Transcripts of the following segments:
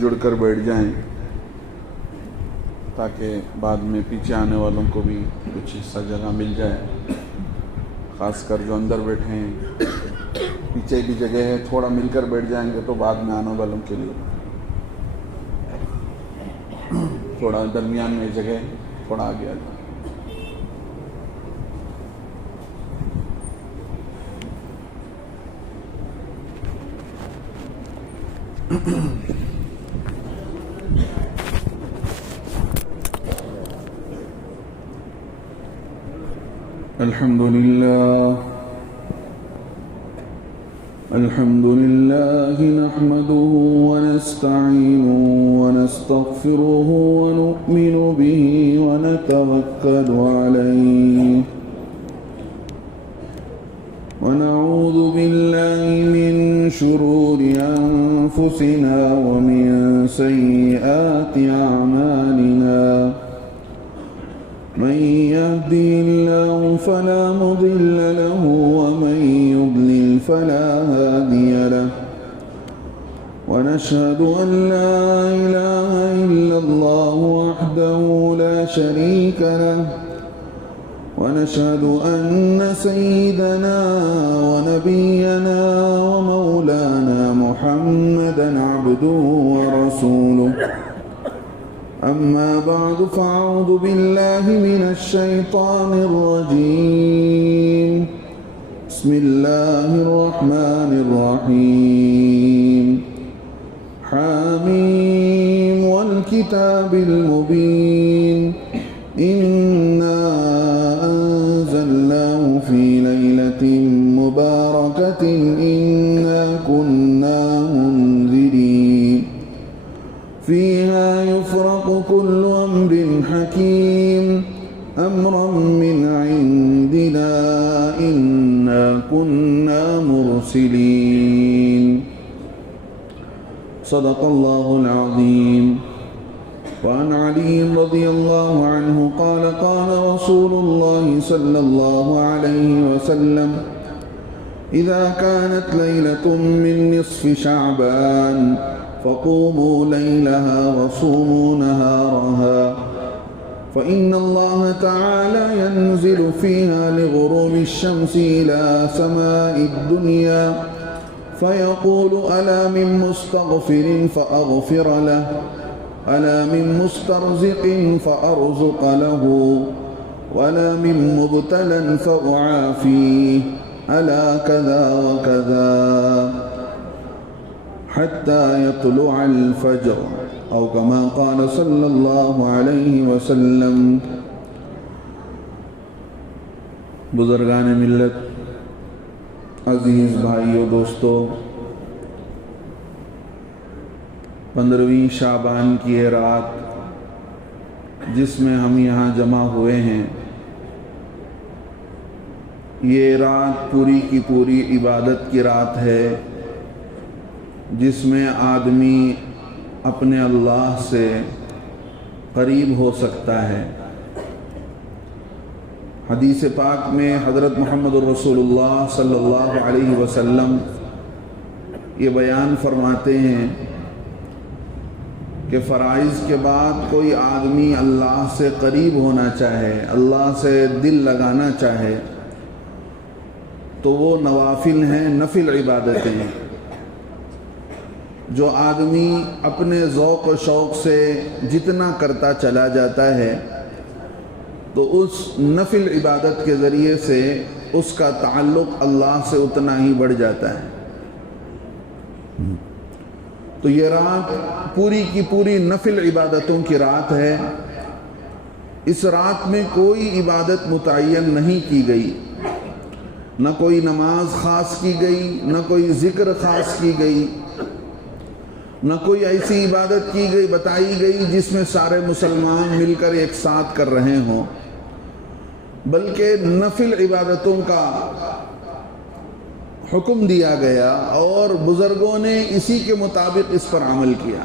جڑ کر بیٹھ جائیں تاکہ بعد میں پیچھے آنے والوں کو بھی کچھ حصہ جگہ مل جائے. خاص کر جو اندر بیٹھے ہیں پیچھے بھی جگہ ہے، تھوڑا مل کر بیٹھ جائیں گے تو بعد میں آنے والوں کے لیے تھوڑا درمیان میں جگہ ہے، تھوڑا آگے آ جائیں. الحمد لله نحمده ونستعينه ونستغفره ونؤمن به ونتوكل عليه ونعوذ بالله من شرور أنفسنا ومن سيئات أعمالنا. من يهدي الله فلا مضل له ومن يضلل فلا هادي له. ونشهد أن لا إله إلا الله وحده لا شريك له. ونشهد أن سيدنا ونبينا ومولانا محمدا عبده ورسوله. أما بعد فأعوذ بالله من الشيطان الرجيم. بسم الله الرحمن الرحيم. حاميم والكتاب المبين. إنا أنزلناه في ليلة مباركة إنا كنا منذرين. فيها يفرق كل أمر حكيم. أمرا من عندنا إنا كنا مرسلين. صدق الله العظيم. وعن علي رضي الله عنه قال قال رسول الله صلى الله عليه وسلم إذا كانت ليلة من نصف شعبان فقوموا ليلها وصوموا نهارها فإن الله تعالى ينزل فيها لغروب الشمس إلى سماء الدنيا فيقول ألا من مستغفر فأغفر له ألا من مسترزق فأرزق له ولا من مبتلى فأعافيه ألا كذا وكذا حتى يطلع الفجر أو كما قال صلى الله عليه وسلم. بزرگان ملت، عزیز بھائیو دوستو، 15ویں شعبان کی یہ رات جس میں ہم یہاں جمع ہوئے ہیں، یہ رات پوری کی پوری عبادت کی رات ہے جس میں آدمی اپنے اللہ سے قریب ہو سکتا ہے. حدیث پاک میں حضرت محمد الرسول اللہ صلی اللہ علیہ وسلم یہ بیان فرماتے ہیں کہ فرائض کے بعد کوئی آدمی اللہ سے قریب ہونا چاہے، اللہ سے دل لگانا چاہے تو وہ نوافل ہیں، نفل عبادتیں ہیں. جو آدمی اپنے ذوق و شوق سے جتنا کرتا چلا جاتا ہے تو اس نفل عبادت کے ذریعے سے اس کا تعلق اللہ سے اتنا ہی بڑھ جاتا ہے. تو یہ رات پوری کی پوری نفل عبادتوں کی رات ہے. اس رات میں کوئی عبادت متعین نہیں کی گئی، نہ کوئی نماز خاص کی گئی، نہ کوئی ذکر خاص کی گئی، نہ کوئی ایسی عبادت کی گئی بتائی گئی جس میں سارے مسلمان مل کر ایک ساتھ کر رہے ہوں، بلکہ نفل عبادتوں کا حکم دیا گیا اور بزرگوں نے اسی کے مطابق اس پر عمل کیا.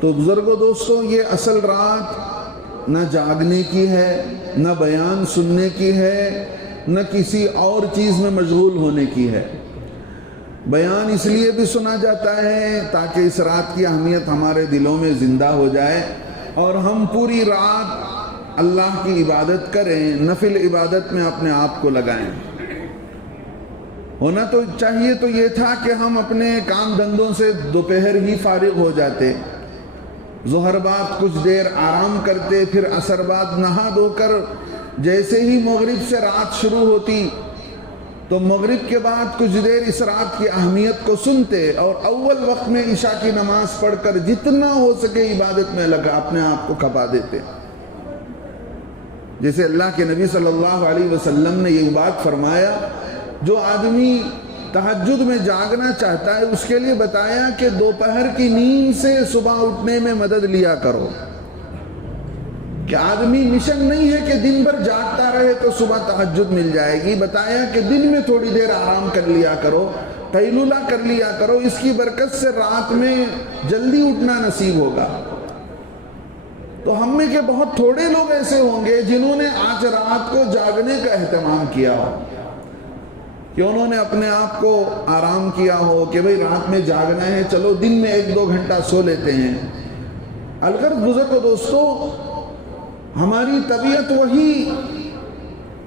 تو بزرگوں دوستوں، یہ اصل رات نہ جاگنے کی ہے، نہ بیان سننے کی ہے، نہ کسی اور چیز میں مشغول ہونے کی ہے. بیان اس لیے بھی سنا جاتا ہے تاکہ اس رات کی اہمیت ہمارے دلوں میں زندہ ہو جائے اور ہم پوری رات اللہ کی عبادت کریں، نفل عبادت میں اپنے آپ کو لگائیں۔ ہونا تو چاہیے تو یہ تھا کہ ہم اپنے کام دھندوں سے دوپہر ہی فارغ ہو جاتے، ظہر بعد کچھ دیر آرام کرتے، پھر عصر بعد نہا دھو کر جیسے ہی مغرب سے رات شروع ہوتی تو مغرب کے بعد کچھ دیر اس رات کی اہمیت کو سنتے اور اول وقت میں عشاء کی نماز پڑھ کر جتنا ہو سکے عبادت میں لگا اپنے آپ کو کھپا دیتے۔ جیسے اللہ کے نبی صلی اللہ علیہ وسلم نے یہ بات فرمایا، جو آدمی تہجد میں جاگنا چاہتا ہے اس کے لیے بتایا کہ دوپہر کی نیند سے صبح اٹھنے میں مدد لیا کرو، کہ آدمی مشن نہیں ہے کہ دن بھر جاگتا رہے تو صبح تہجد مل جائے گی، بتایا کہ دن میں تھوڑی دیر آرام کر لیا کرو، قیلولہ کر لیا کرو، اس کی برکت سے رات میں جلدی اٹھنا نصیب ہوگا۔ تو ہم میں کے بہت تھوڑے لوگ ایسے ہوں گے جنہوں نے آج رات کو جاگنے کا اہتمام کیا ہو، کہ انہوں نے اپنے آپ کو آرام کیا ہو کہ بھئی رات میں جاگنا ہے، چلو دن میں 1-2 گھنٹہ سو لیتے ہیں۔ الغرض بزرگ و دوستو، ہماری طبیعت وہی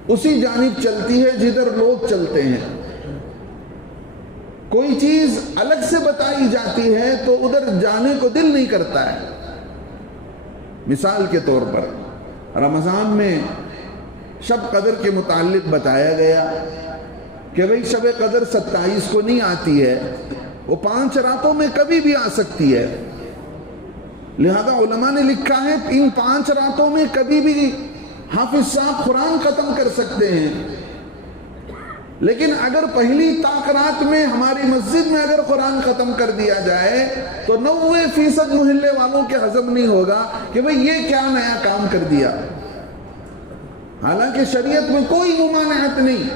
اسی جانب چلتی ہے جدھر لوگ چلتے ہیں۔ کوئی چیز الگ سے بتائی جاتی ہے تو ادھر جانے کو دل نہیں کرتا ہے۔ مثال کے طور پر رمضان میں شب قدر کے متعلق بتایا گیا کہ بھئی شب قدر 27 کو نہیں آتی ہے، وہ 5 راتوں میں کبھی بھی آ سکتی ہے، لہذا علماء نے لکھا ہے ان 5 راتوں میں کبھی بھی حافظ صاحب قرآن ختم کر سکتے ہیں، لیکن اگر پہلی طاق رات میں ہماری مسجد میں اگر قرآن ختم کر دیا جائے تو 90% محلے والوں کے ہضم نہیں ہوگا کہ بھئی یہ کیا نیا کام کر دیا۔ حالانکہ شریعت میں کوئی ممانعت نہیں،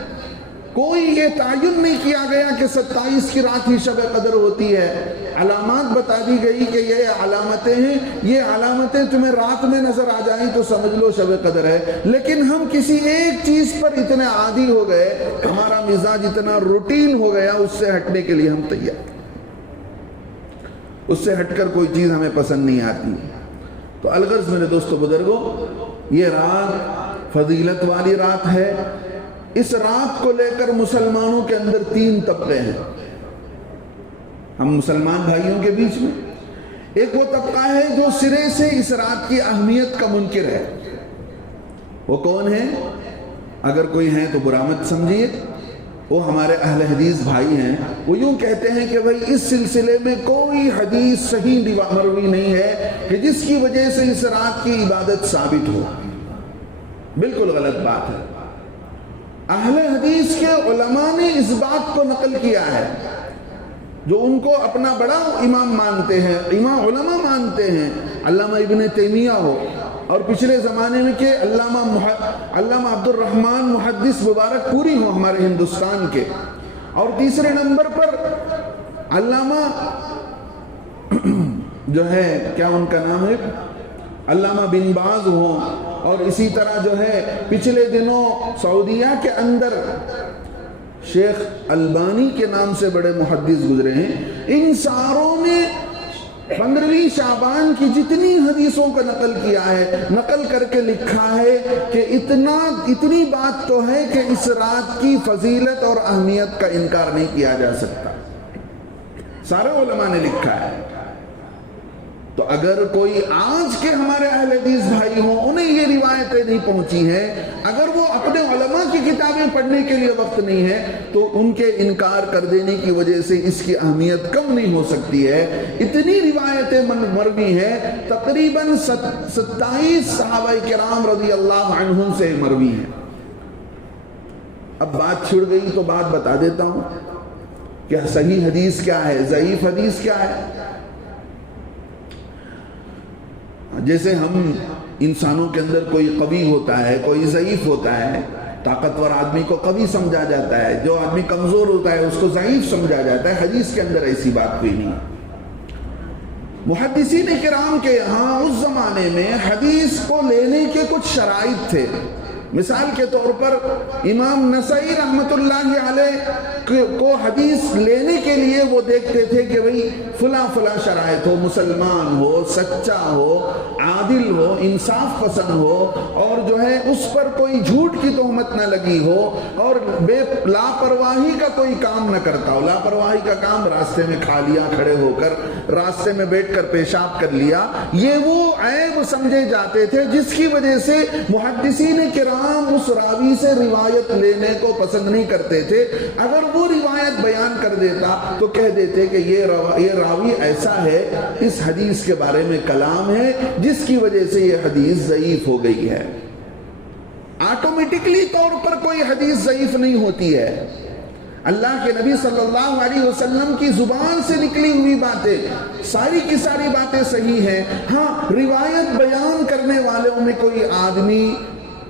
کوئی یہ تعین نہیں کیا گیا کہ 27 کی رات ہی شب قدر ہوتی ہے۔ علامات بتا دی گئی کہ یہ علامتیں ہیں، یہ علامتیں تمہیں رات میں نظر آ جائیں تو سمجھ لو شب قدر ہے، لیکن ہم کسی ایک چیز پر اتنے عادی ہو گئے، ہمارا مزاج اتنا روٹین ہو گیا، اس سے ہٹنے کے لیے ہم تیار، اس سے ہٹ کر کوئی چیز ہمیں پسند نہیں آتی۔ تو الغرض میرے دوستو بزرگوں، یہ رات فضیلت والی رات ہے۔ اس رات کو لے کر مسلمانوں کے اندر 3 طبقے ہیں۔ ہم مسلمان بھائیوں کے بیچ میں ایک وہ طبقہ ہے جو سرے سے اس رات کی اہمیت کا منکر ہے۔ وہ کون ہے؟ اگر کوئی ہیں تو برا مت سمجھیے، وہ ہمارے اہل حدیث بھائی ہیں۔ وہ یوں کہتے ہیں کہ بھئی اس سلسلے میں کوئی حدیث صحیح مروی نہیں ہے کہ جس کی وجہ سے اس رات کی عبادت ثابت ہو۔ بالکل غلط بات ہے۔ اہل حدیث کے علماء نے اس بات کو نقل کیا ہے، جو ان کو اپنا بڑا امام مانتے ہیں، امام علماء مانتے ہیں، علامہ ابن تیمیہ ہو، اور پچھلے زمانے میں کہ علامہ عبد الرحمن محدث مبارک پوری ہو ہمارے ہندوستان کے، اور تیسرے نمبر پر علامہ جو ہے کیا ان کا نام ہے علامہ بن باز ہوں، اور اسی طرح جو ہے پچھلے دنوں سعودیہ کے اندر شیخ البانی کے نام سے بڑے محدث گزرے ہیں۔ ان ساروں نے 15ویں شعبان کی جتنی حدیثوں کو نقل کیا ہے، نقل کر کے لکھا ہے کہ اتنی بات تو ہے کہ اس رات کی فضیلت اور اہمیت کا انکار نہیں کیا جا سکتا۔ سارے علماء نے لکھا ہے۔ تو اگر کوئی آج کے ہمارے اہل حدیث بھائی ہوں، انہیں یہ روایتیں نہیں پہنچی ہیں، اگر وہ اپنے علماء کی کتابیں پڑھنے کے لیے وقت نہیں ہے تو ان کے انکار کر دینے کی وجہ سے اس کی اہمیت کم نہیں ہو سکتی ہے۔ اتنی روایتیں مروی ہیں، تقریباً 27 صحابہ کرام رضی اللہ عنہم سے مروی ہیں۔ اب بات چھڑ گئی تو بات بتا دیتا ہوں کہ صحیح حدیث کیا ہے، ضعیف حدیث کیا ہے۔ جیسے ہم انسانوں کے اندر کوئی قوی ہوتا ہے، کوئی ضعیف ہوتا ہے، طاقتور آدمی کو قوی سمجھا جاتا ہے، جو آدمی کمزور ہوتا ہے اس کو ضعیف سمجھا جاتا ہے۔ حدیث کے اندر ایسی بات کوئی نہیں۔ محدثین کرام کے یہاں اس زمانے میں حدیث کو لینے کے کچھ شرائط تھے۔ مثال کے طور پر امام نسائی رحمت اللہ علیہ کو حدیث لینے کے لیے وہ دیکھتے تھے کہ بھئی فلاں فلاں شرائط ہو، مسلمان ہو، سچا ہو، عادل ہو، انصاف پسند ہو، اور جو ہے اس پر کوئی جھوٹ کی تہمت نہ لگی ہو، اور لاپرواہی کا کوئی کام نہ کرتا ہو۔ لاپرواہی کا کام راستے میں کھا لیا کھڑے ہو کر، راستے میں بیٹھ کر پیشاب کر لیا، یہ وہ عیب سمجھے جاتے تھے جس کی وجہ سے محدثین کرام اس راوی سے روایت لینے کو پسند نہیں کرتے تھے۔ اگر وہ روایت بیان کر دیتا تو کہہ دیتے کہ یہ راوی ایسا ہے، اس حدیث کے بارے میں کلام ہے جس کی وجہ سے یہ حدیث ضعیف ہو گئی ہے۔ آٹومیٹکلی طور پر کوئی حدیث ضعیف نہیں ہوتی ہے۔ اللہ کے نبی صلی اللہ علیہ وسلم کی زبان سے نکلی ہوئی باتیں ساری کی ساری باتیں صحیح ہیں۔ ہاں، روایت بیان کرنے والوں میں کوئی آدمی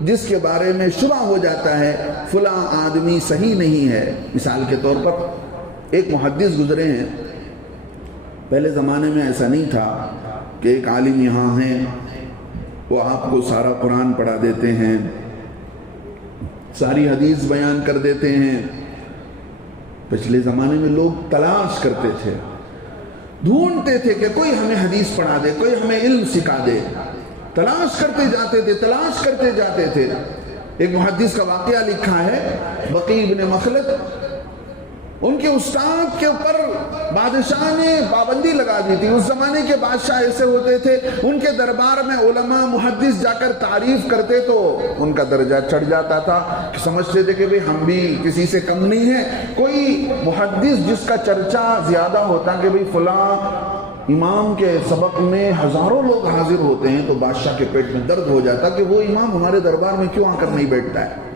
جس کے بارے میں شبہ ہو جاتا ہے فلاں آدمی صحیح نہیں ہے۔ مثال کے طور پر ایک محدث گزرے ہیں، پہلے زمانے میں ایسا نہیں تھا کہ ایک عالم یہاں ہیں، وہ آپ کو سارا قرآن پڑھا دیتے ہیں، ساری حدیث بیان کر دیتے ہیں۔ پچھلے زمانے میں لوگ تلاش کرتے تھے، ڈھونڈتے تھے کہ کوئی ہمیں حدیث پڑھا دے، کوئی ہمیں علم سکھا دے، تلاش کرتے جاتے تھے، تلاش کرتے جاتے تھے۔ ایک محدث کا واقعہ لکھا ہے، بقی بن مخلد، ان کے استاد کے اوپر بادشاہ نے پابندی لگا دی تھی۔ اس زمانے کے بادشاہ ایسے ہوتے تھے، ان کے دربار میں علماء محدث جا کر تعریف کرتے تو ان کا درجہ چڑھ جاتا تھا، سمجھتے تھے کہ بھئی ہم بھی کسی سے کم نہیں ہیں۔ کوئی محدث جس کا چرچا زیادہ ہوتا کہ بھئی فلاں امام کے سبق میں ہزاروں لوگ حاضر ہوتے ہیں، تو بادشاہ کے پیٹ میں درد ہو جاتا کہ وہ امام ہمارے دربار میں کیوں آ کر نہیں بیٹھتا ہے۔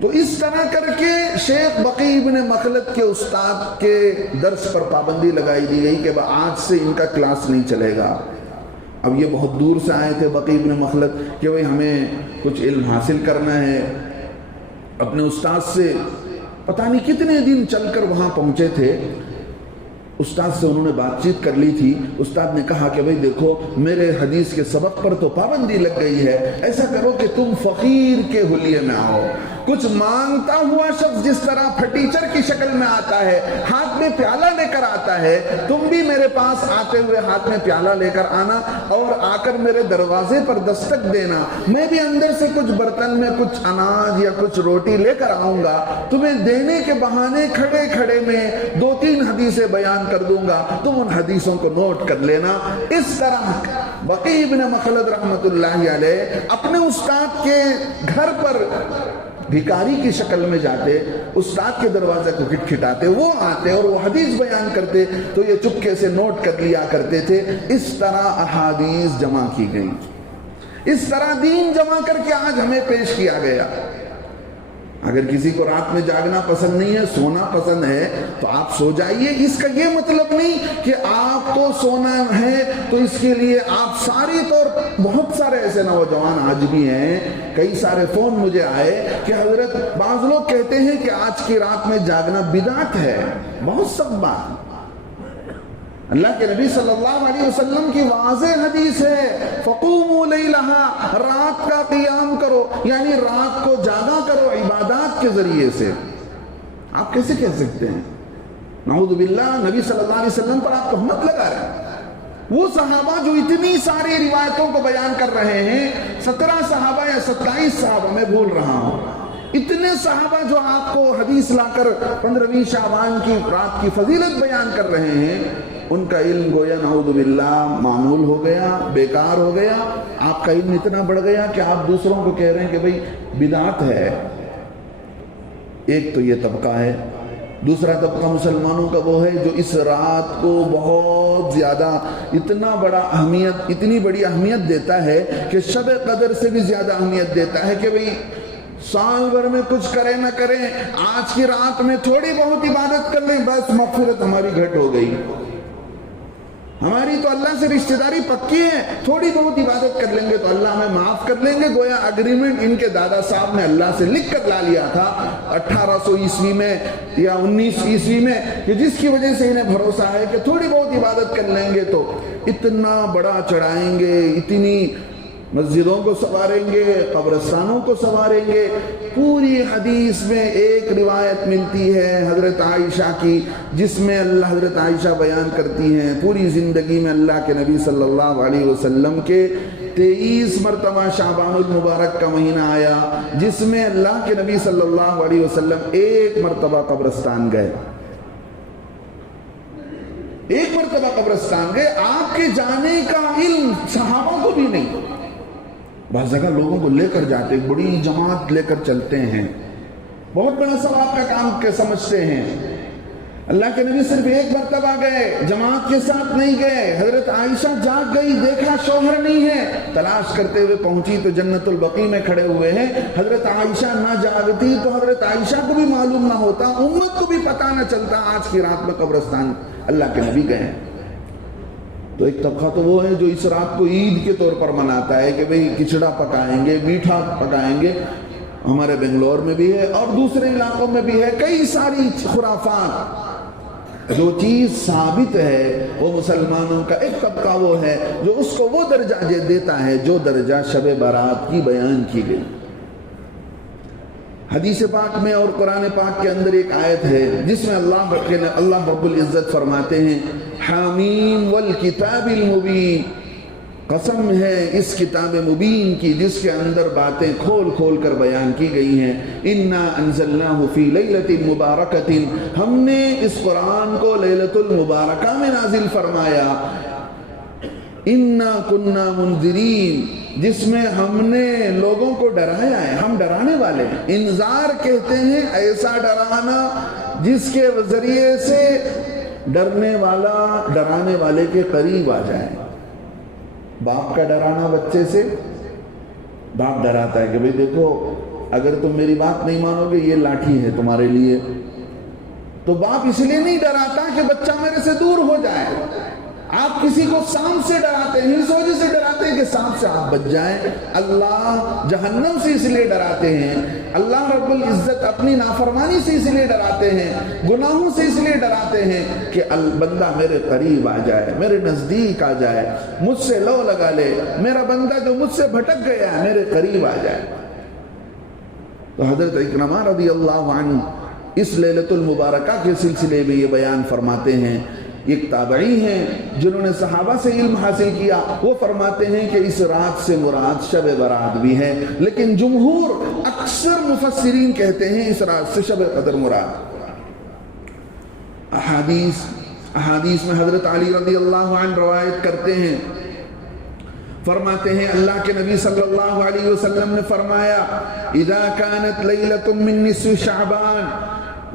تو اس طرح کر کے شیخ بقی بن مخلد کے استاد کے درس پر پابندی لگائی دی گئی کہ آج سے ان کا کلاس نہیں چلے گا۔ اب یہ بہت دور سے آئے تھے بقی بن مخلد کہ بھئی ہمیں کچھ علم حاصل کرنا ہے، اپنے استاد سے پتہ نہیں کتنے دن چل کر وہاں پہنچے تھے۔ استاد سے انہوں نے بات چیت کر لی تھی۔ استاد نے کہا کہ بھئی دیکھو، میرے حدیث کے سبق پر تو پابندی لگ گئی ہے، ایسا کرو کہ تم فقیر کے حلیے میں آؤ۔ کچھ مانگتا ہوا شخص جس طرح پھٹیچر کی شکل میں آتا ہے، ہاتھ میں پیالہ لے کر آتا ہے، تم بھی میرے پاس آتے ہوئے ہاتھ میں پیالہ لے کر آنا اور آ کر میرے دروازے پر دستک دینا۔ میں بھی اندر سے کچھ برتن میں کچھ اناج یا کچھ روٹی لے کر آؤں گا، تمہیں دینے کے بہانے کھڑے کھڑے میں 2-3 حدیثیں بیان کر دوں گا، تم ان حدیثوں کو نوٹ کر لینا۔ اس طرح بقی بن مخلد رحمت اللہ علیہ اپنے استاد کے گھر پر بھکاری کی شکل میں جاتے، استاد کے دروازے کو کھٹکھٹاتے، وہ آتے اور وہ حدیث بیان کرتے تو یہ چپکے سے نوٹ کر لیا کرتے تھے۔ اس طرح احادیث جمع کی گئی، اس طرح دین جمع کر کے آج ہمیں پیش کیا گیا۔ اگر کسی کو رات میں جاگنا پسند نہیں ہے، سونا پسند ہے، تو آپ سو جائیے۔ اس کا یہ مطلب نہیں کہ آپ کو سونا ہے تو اس کے لیے آپ ساری طور، بہت سارے ایسے نوجوان آج بھی ہیں، کئی سارے فون مجھے آئے کہ حضرت بعض لوگ کہتے ہیں کہ آج کی رات میں جاگنا بدعت ہے۔ بہت سخت بات۔ اللہ کے نبی صلی اللہ علیہ وسلم کی واضح حدیث ہے، فَقُومُوا لَيْلَهَا، رات کا قیام کرو، یعنی رات کو جاگا کرو عبادات کے ذریعے سے۔ آپ کیسے کہہ سکتے ہیں؟ نعوذ باللہ، نبی صلی اللہ علیہ وسلم پر آپ تہمت لگا رہے ہیں۔ وہ صحابہ جو اتنی ساری روایتوں کو بیان کر رہے ہیں، 17 صحابہ یا 27 صحابہ، میں بھول رہا ہوں، اتنے صحابہ جو آپ کو حدیث لا کر 15ویں شعبان کی رات کی فضیلت بیان کر رہے ہیں، ان کا علم گویا نعوذ باللہ معمول ہو گیا، بیکار ہو گیا۔ آپ کا علم اتنا بڑھ گیا کہ آپ دوسروں کو کہہ رہے ہیں کہ بھئی بدعت ہے۔ ایک تو یہ طبقہ ہے۔ دوسرا طبقہ مسلمانوں کا وہ ہے جو اس رات کو بہت زیادہ اتنی بڑی اہمیت دیتا ہے کہ شب قدر سے بھی زیادہ اہمیت دیتا ہے کہ بھئی سال بھر میں کچھ کریں نہ کریں، آج کی رات میں تھوڑی بہت عبادت کر لیں، بس مغفرت ہماری گھٹ ہو گئی۔ ہماری تو اللہ سے رشتہ داری پکی ہے، تھوڑی بہت عبادت کر لیں گے تو اللہ ہمیں معاف کر لیں گے۔ گویا اگریمنٹ ان کے دادا صاحب نے اللہ سے لکھ کر لا لیا تھا 1800 عیسوی میں یا 19 عیسوی میں، کہ جس کی وجہ سے انہیں بھروسہ ہے کہ تھوڑی بہت عبادت کر لیں گے تو اتنا بڑا چڑھائیں گے، اتنی مسجدوں کو سنواریں گے، قبرستانوں کو سنواریں گے۔ پوری حدیث میں ایک روایت ملتی ہے حضرت عائشہ کی، جس میں حضرت عائشہ بیان کرتی ہیں پوری زندگی میں اللہ کے نبی صلی اللہ علیہ وسلم کے 23 مرتبہ شعبان المبارک کا مہینہ آیا، جس میں اللہ کے نبی صلی اللہ علیہ وسلم ایک مرتبہ قبرستان گئے، ایک مرتبہ قبرستان گئے۔ آپ کے جانے کا علم صحابہ کو بھی نہیں، بعض جگہ لوگوں کو لے کر جاتے، بڑی جماعت لے کر چلتے ہیں، بہت بڑا ثواب کا کام کے سمجھتے ہیں۔ اللہ کے نبی صرف ایک مرتبہ گئے، جماعت کے ساتھ نہیں گئے۔ حضرت عائشہ جاگ گئی، دیکھا شوہر نہیں ہے، تلاش کرتے ہوئے پہنچی تو جنت البقیع میں کھڑے ہوئے ہیں۔ حضرت عائشہ نہ جاگتی تو حضرت عائشہ کو بھی معلوم نہ ہوتا، امت کو بھی پتہ نہ چلتا آج کی رات میں قبرستان اللہ کے نبی گئے ہیں۔ تو ایک طبقہ تو وہ ہے جو اس رات کو عید کے طور پر مناتا ہے کہ بھئی کچڑا پکائیں گے، میٹھا پکائیں گے، ہمارے بنگلور میں بھی ہے اور دوسرے علاقوں میں بھی ہے، کئی ساری خرافات۔ جو چیز ثابت ہے وہ مسلمانوں کا ایک طبقہ وہ ہے جو اس کو وہ درجہ دیتا ہے جو درجہ شب برات کی بیان کی گئی۔ حدیث پاک میں اور قرآن پاک کے اندر ایک آیت ہے جس میں اللہ رب العزت فرماتے ہیں حامیم والکتاب المبین، قسم ہے اس کتاب مبین کی جس کے اندر باتیں کھول کھول کر بیان کی گئی ہیں۔ انا انزلناہ فی لیلۃ مبارکۃ، ہم نے اس قرآن کو لیلۃ المبارکہ میں نازل فرمایا۔ انا کننا منذرین، جس میں ہم نے لوگوں کو ڈرایا ہے، ہم ڈرانے والے ہیں۔ انذار کہتے ہیں ایسا ڈرانا جس کے ذریعے سے ڈرنے والا ڈرانے والے کے قریب آ جائے۔ باپ کا ڈرانا بچے سے، باپ ڈراتا ہے کہ بھئی دیکھو اگر تم میری بات نہیں مانو گے یہ لاٹھی ہے تمہارے لیے، تو باپ اس لیے نہیں ڈراتا کہ بچہ میرے سے دور ہو جائے۔ آپ کسی کو سانپ سے ڈراتے ہیں، اس وجہ سے ڈراتے ہیں کہ سانپ سے آپ بچ جائیں۔ اللہ جہنم سے اس لیے ڈراتے ہیں، اللہ رب العزت اپنی نافرمانی سے اس لیے ڈراتے ہیں، گناہوں سے اس لیے ڈراتے ہیں کہ بندہ میرے قریب آ جائے، میرے نزدیک آ جائے، مجھ سے لو لگا لے، میرا بندہ جو مجھ سے بھٹک گیا ہے میرے قریب آ جائے۔ تو حضرت اکرمہ رضی اللہ عنہ اس لیلۃ المبارکہ کے سلسلے میں یہ بیان فرماتے ہیں۔ ایک تابعی ہیں جنہوں نے صحابہ سے علم حاصل کیا، وہ فرماتے ہیں کہ اس رات سے مراد شب برات بھی ہے، لیکن جمہور اکثر مفسرین کہتے ہیں اس رات سے شب قدر مراد۔ احادیث میں حضرت علی رضی اللہ عنہ روایت کرتے ہیں، فرماتے ہیں اللہ کے نبی صلی اللہ علیہ وسلم نے فرمایا اذا كانت لیلۃ من نصف شعبان،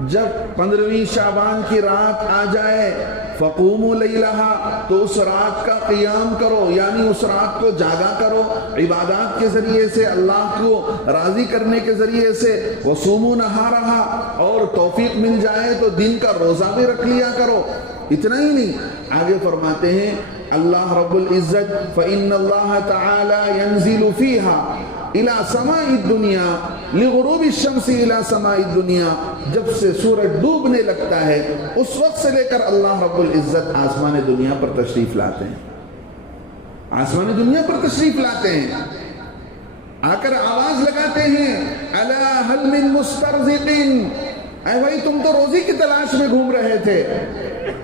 جب 15ویں شعبان کی رات آ جائے فقوموا لیلہا، تو اس رات کا قیام کرو، یعنی اس رات کو جاگا کرو عبادات کے ذریعے سے، اللہ کو راضی کرنے کے ذریعے سے، وصوموا نہارہا، اور توفیق مل جائے تو دن کا روزہ بھی رکھ لیا کرو۔ اتنا ہی نہیں، آگے فرماتے ہیں اللہ رب العزت فإن اللہ تعالی ينزل فیہا الى سماء الدنیا لغروب الشمس الى سماء الدنیا، جب سے سورج ڈوبنے لگتا ہے اس وقت سے لے کر اللہ رب العزت آسمان دنیا پر تشریف لاتے ہیں، آسمان دنیا پر تشریف لاتے ہیں، آ کر آواز لگاتے ہیں الا هل من مسترزق، اے بھائی تم تو روزی کی تلاش میں گھوم رہے تھے،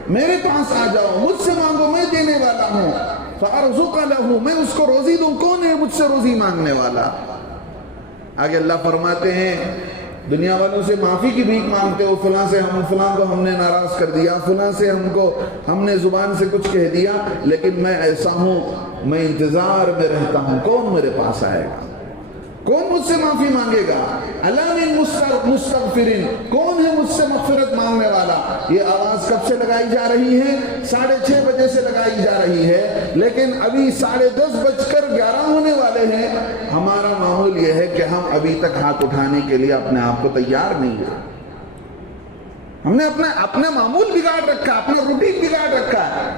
میرے پاس آ جاؤ، مجھ سے مانگو میں دینے والا ہوں، فارزق له، میں اس کو روزی دوں، کون ہے مجھ سے روزی مانگنے والا؟ آگے اللہ فرماتے ہیں دنیا والوں سے معافی کی بھیک مانگتے ہو، فلاں سے فلاں کو ہم نے ناراض کر دیا، فلاں سے ہم نے زبان سے کچھ کہہ دیا، لیکن میں ایسا ہوں، میں انتظار میں رہتا ہوں کون میرے پاس آئے گا، کون مجھ سے معافی مانگے گا، الا من مستغفرین، کون ہے مجھ سے مغفرت مانگنے والا؟ یہ آواز کب سے لگائی جا رہی ہے؟ 6:30 بجے سے لگائی جا رہی ہے، لیکن ابھی 10:11 ہونے والے ہیں۔ ہمارا معمول یہ ہے کہ ہم ابھی تک ہاتھ اٹھانے کے لیے اپنے آپ کو تیار نہیں ہیں، ہم نے اپنا معمول بگاڑ رکھا، اپنا روٹین بگاڑ رکھا ہے۔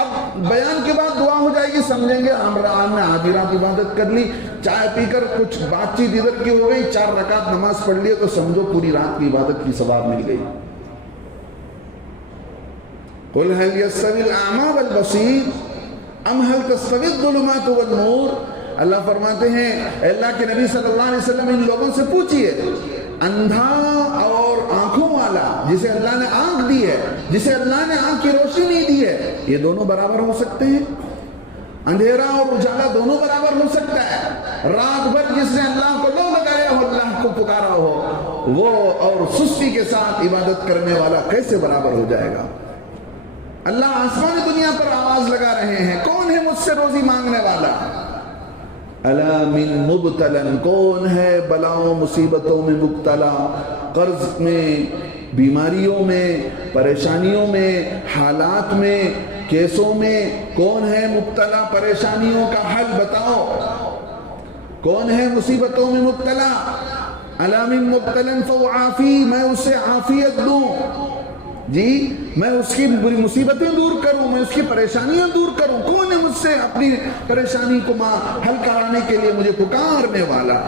اب بیان کے بعد دعا ہو جائے گی، سمجھیں گے ہم نے آدھی رات عبادت کر لی، چائے پی کر کچھ بات چیت ادھر کی ہو گئی، 4 رکعت نماز پڑھ لیے تو سمجھو پوری رات کی عبادت کی ثواب مل گئی۔ قل هل يستوي الاعمى والبصير ام هل تستوي الظلمات والنور، اللہ فرماتے ہیں اے اللہ کے نبی صلی اللہ علیہ وسلم ان لوگوں سے پوچھئے اندھا اور آنکھوں والا جسے اللہ نے آنکھ دی ہے، جسے اللہ نے آنکھ کی روشنی دی ہے، یہ دونوں برابر ہو سکتے ہیں؟ اندھیرا اور اجالا دونوں برابر ہو سکتا ہے؟ رات بھر جس نے اللہ کو لو لگایا ہو، اللہ کو پکارا ہو، وہ اور سستی کے ساتھ عبادت کرنے والا کیسے برابر ہو جائے گا؟ اللہ آسمان دنیا پر آواز لگا رہے ہیں، کون ہے مجھ سے روزی مانگنے والا؟ الا من مبتلن، کون ہے بلاؤں مصیبتوں میں مبتلا، قرض میں، بیماریوں میں، پریشانیوں میں، حالات میں، کیسوں میں، کون ہے مبتلا؟ پریشانیوں کا حل بتاؤ، کون ہے مصیبتوں میں مبتلا؟ الا من مبتلن فعافی، میں اسے عافیت دوں، جی میں اس کی بری مصیبتیں دور کروں، میں اس کی پریشانیاں دور کروں، کون ہے مجھ سے اپنی پریشانی کو حل کرانے کے لیے مجھے پکارنے والا؟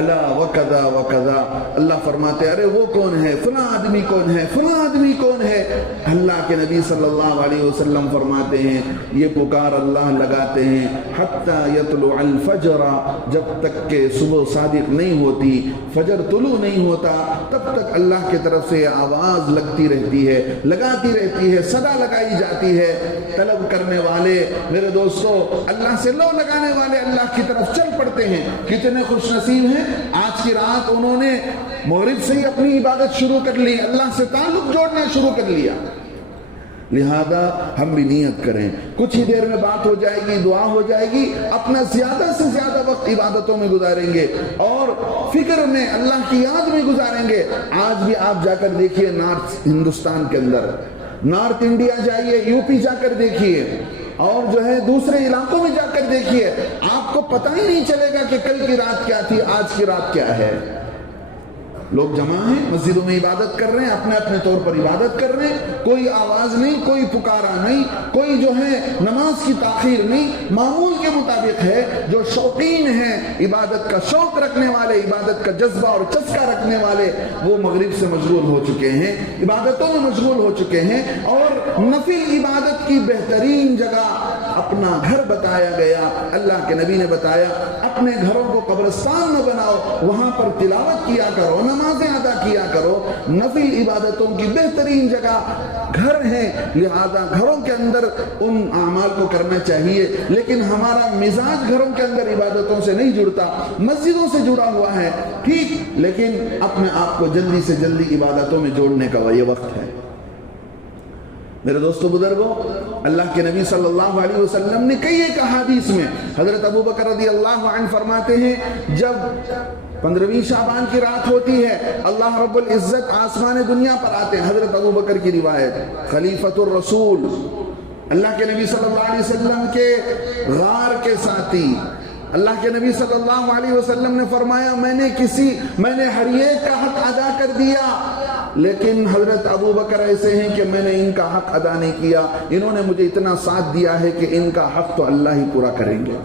اللہ وکذا وکذا، اللہ فرماتے ارے وہ کون ہے، فلاں آدمی کون ہے، فلاں آدمی کون ہے؟ اللہ کے نبی صلی اللہ علیہ وسلم فرماتے ہیں یہ پکار اللہ لگاتے ہیں حتی یطلع الفجر، جب تک کہ صبح صادق نہیں ہوتی، فجر طلوع نہیں ہوتا، تب تک اللہ کی طرف سے آواز لگتی رہتی ہے، لگاتی رہتی ہے، صدا لگائی جاتی ہے۔ طلب کرنے والے میرے دوستو، اللہ سے لو لگانے والے اللہ کی طرف چل پڑتے ہیں۔ کتنے خوش نصیب ہیں، آج کی رات انہوں نے مغرب سے ہی اپنی عبادت شروع کر لی، اللہ سے تعلق جوڑنا شروع کر لیا۔ لہذا ہم بھی نیت کریں، کچھ ہی دیر میں بات ہو جائے گی، دعا ہو جائے گی، اپنا زیادہ سے زیادہ وقت عبادتوں میں گزاریں گے اور فکر میں، اللہ کی یاد میں گزاریں گے۔ آج بھی آپ جا کر دیکھیے نارتھ ہندوستان کے اندر، نارتھ انڈیا جائیے، یو پی جا کر دیکھیے، اور جو ہے دوسرے علاقوں میں جا کر دیکھیے، آپ کو پتہ ہی نہیں چلے گا کہ کل کی رات کیا تھی، آج کی رات کیا ہے۔ لوگ جمع ہیں، مسجدوں میں عبادت کر رہے ہیں، اپنے اپنے طور پر عبادت کر رہے ہیں، کوئی آواز نہیں، کوئی پکارا نہیں، کوئی جو ہے نماز کی تاخیر نہیں، معمول کے مطابق ہے۔ جو شوقین ہیں، عبادت کا شوق رکھنے والے، عبادت کا جذبہ اور چسکا رکھنے والے، وہ مغرب سے مشغول ہو چکے ہیں، عبادتوں میں مشغول ہو چکے ہیں، اور نفل عبادت کی بہترین جگہ اپنا گھر بتایا گیا۔ اللہ کے نبی نے بتایا اپنے گھروں کو قبرستان نہ بناؤ، وہاں پر تلاوت کیا کرو، نمازیں ادا کیا کرو۔ نفل عبادتوں کی بہترین جگہ گھر ہیں، لہذا گھروں کے اندر ان اعمال کو کرنا چاہیے، لیکن ہمارا مزاج گھروں کے اندر عبادتوں سے نہیں جڑتا، مسجدوں سے جڑا ہوا ہے، ٹھیک، لیکن اپنے آپ کو جلدی سے جلدی عبادتوں میں جوڑنے کا یہ وقت ہے۔ میرے دوستو بزرگوں، اللہ کے نبی صلی اللہ علیہ وسلم نے کئی ایک احادیث میں، حضرت ابو بکر رضی اللہ عنہ فرماتے ہیں جب 15ویں شعبان کی رات ہوتی ہے، اللہ رب العزت آسمان دنیا پر آتے ہیں۔ حضرت ابو بکر کی روایت، خلیفۃ الرسول، اللہ کے نبی صلی اللہ علیہ وسلم کے غار کے ساتھی، اللہ کے نبی صلی اللہ علیہ وسلم نے فرمایا میں نے ہر ایک کا حق ادا کر دیا، لیکن حضرت ابو بکر ایسے ہیں کہ میں نے ان کا حق ادا نہیں کیا، انہوں نے مجھے اتنا ساتھ دیا ہے کہ ان کا حق تو اللہ ہی پورا کریں گے۔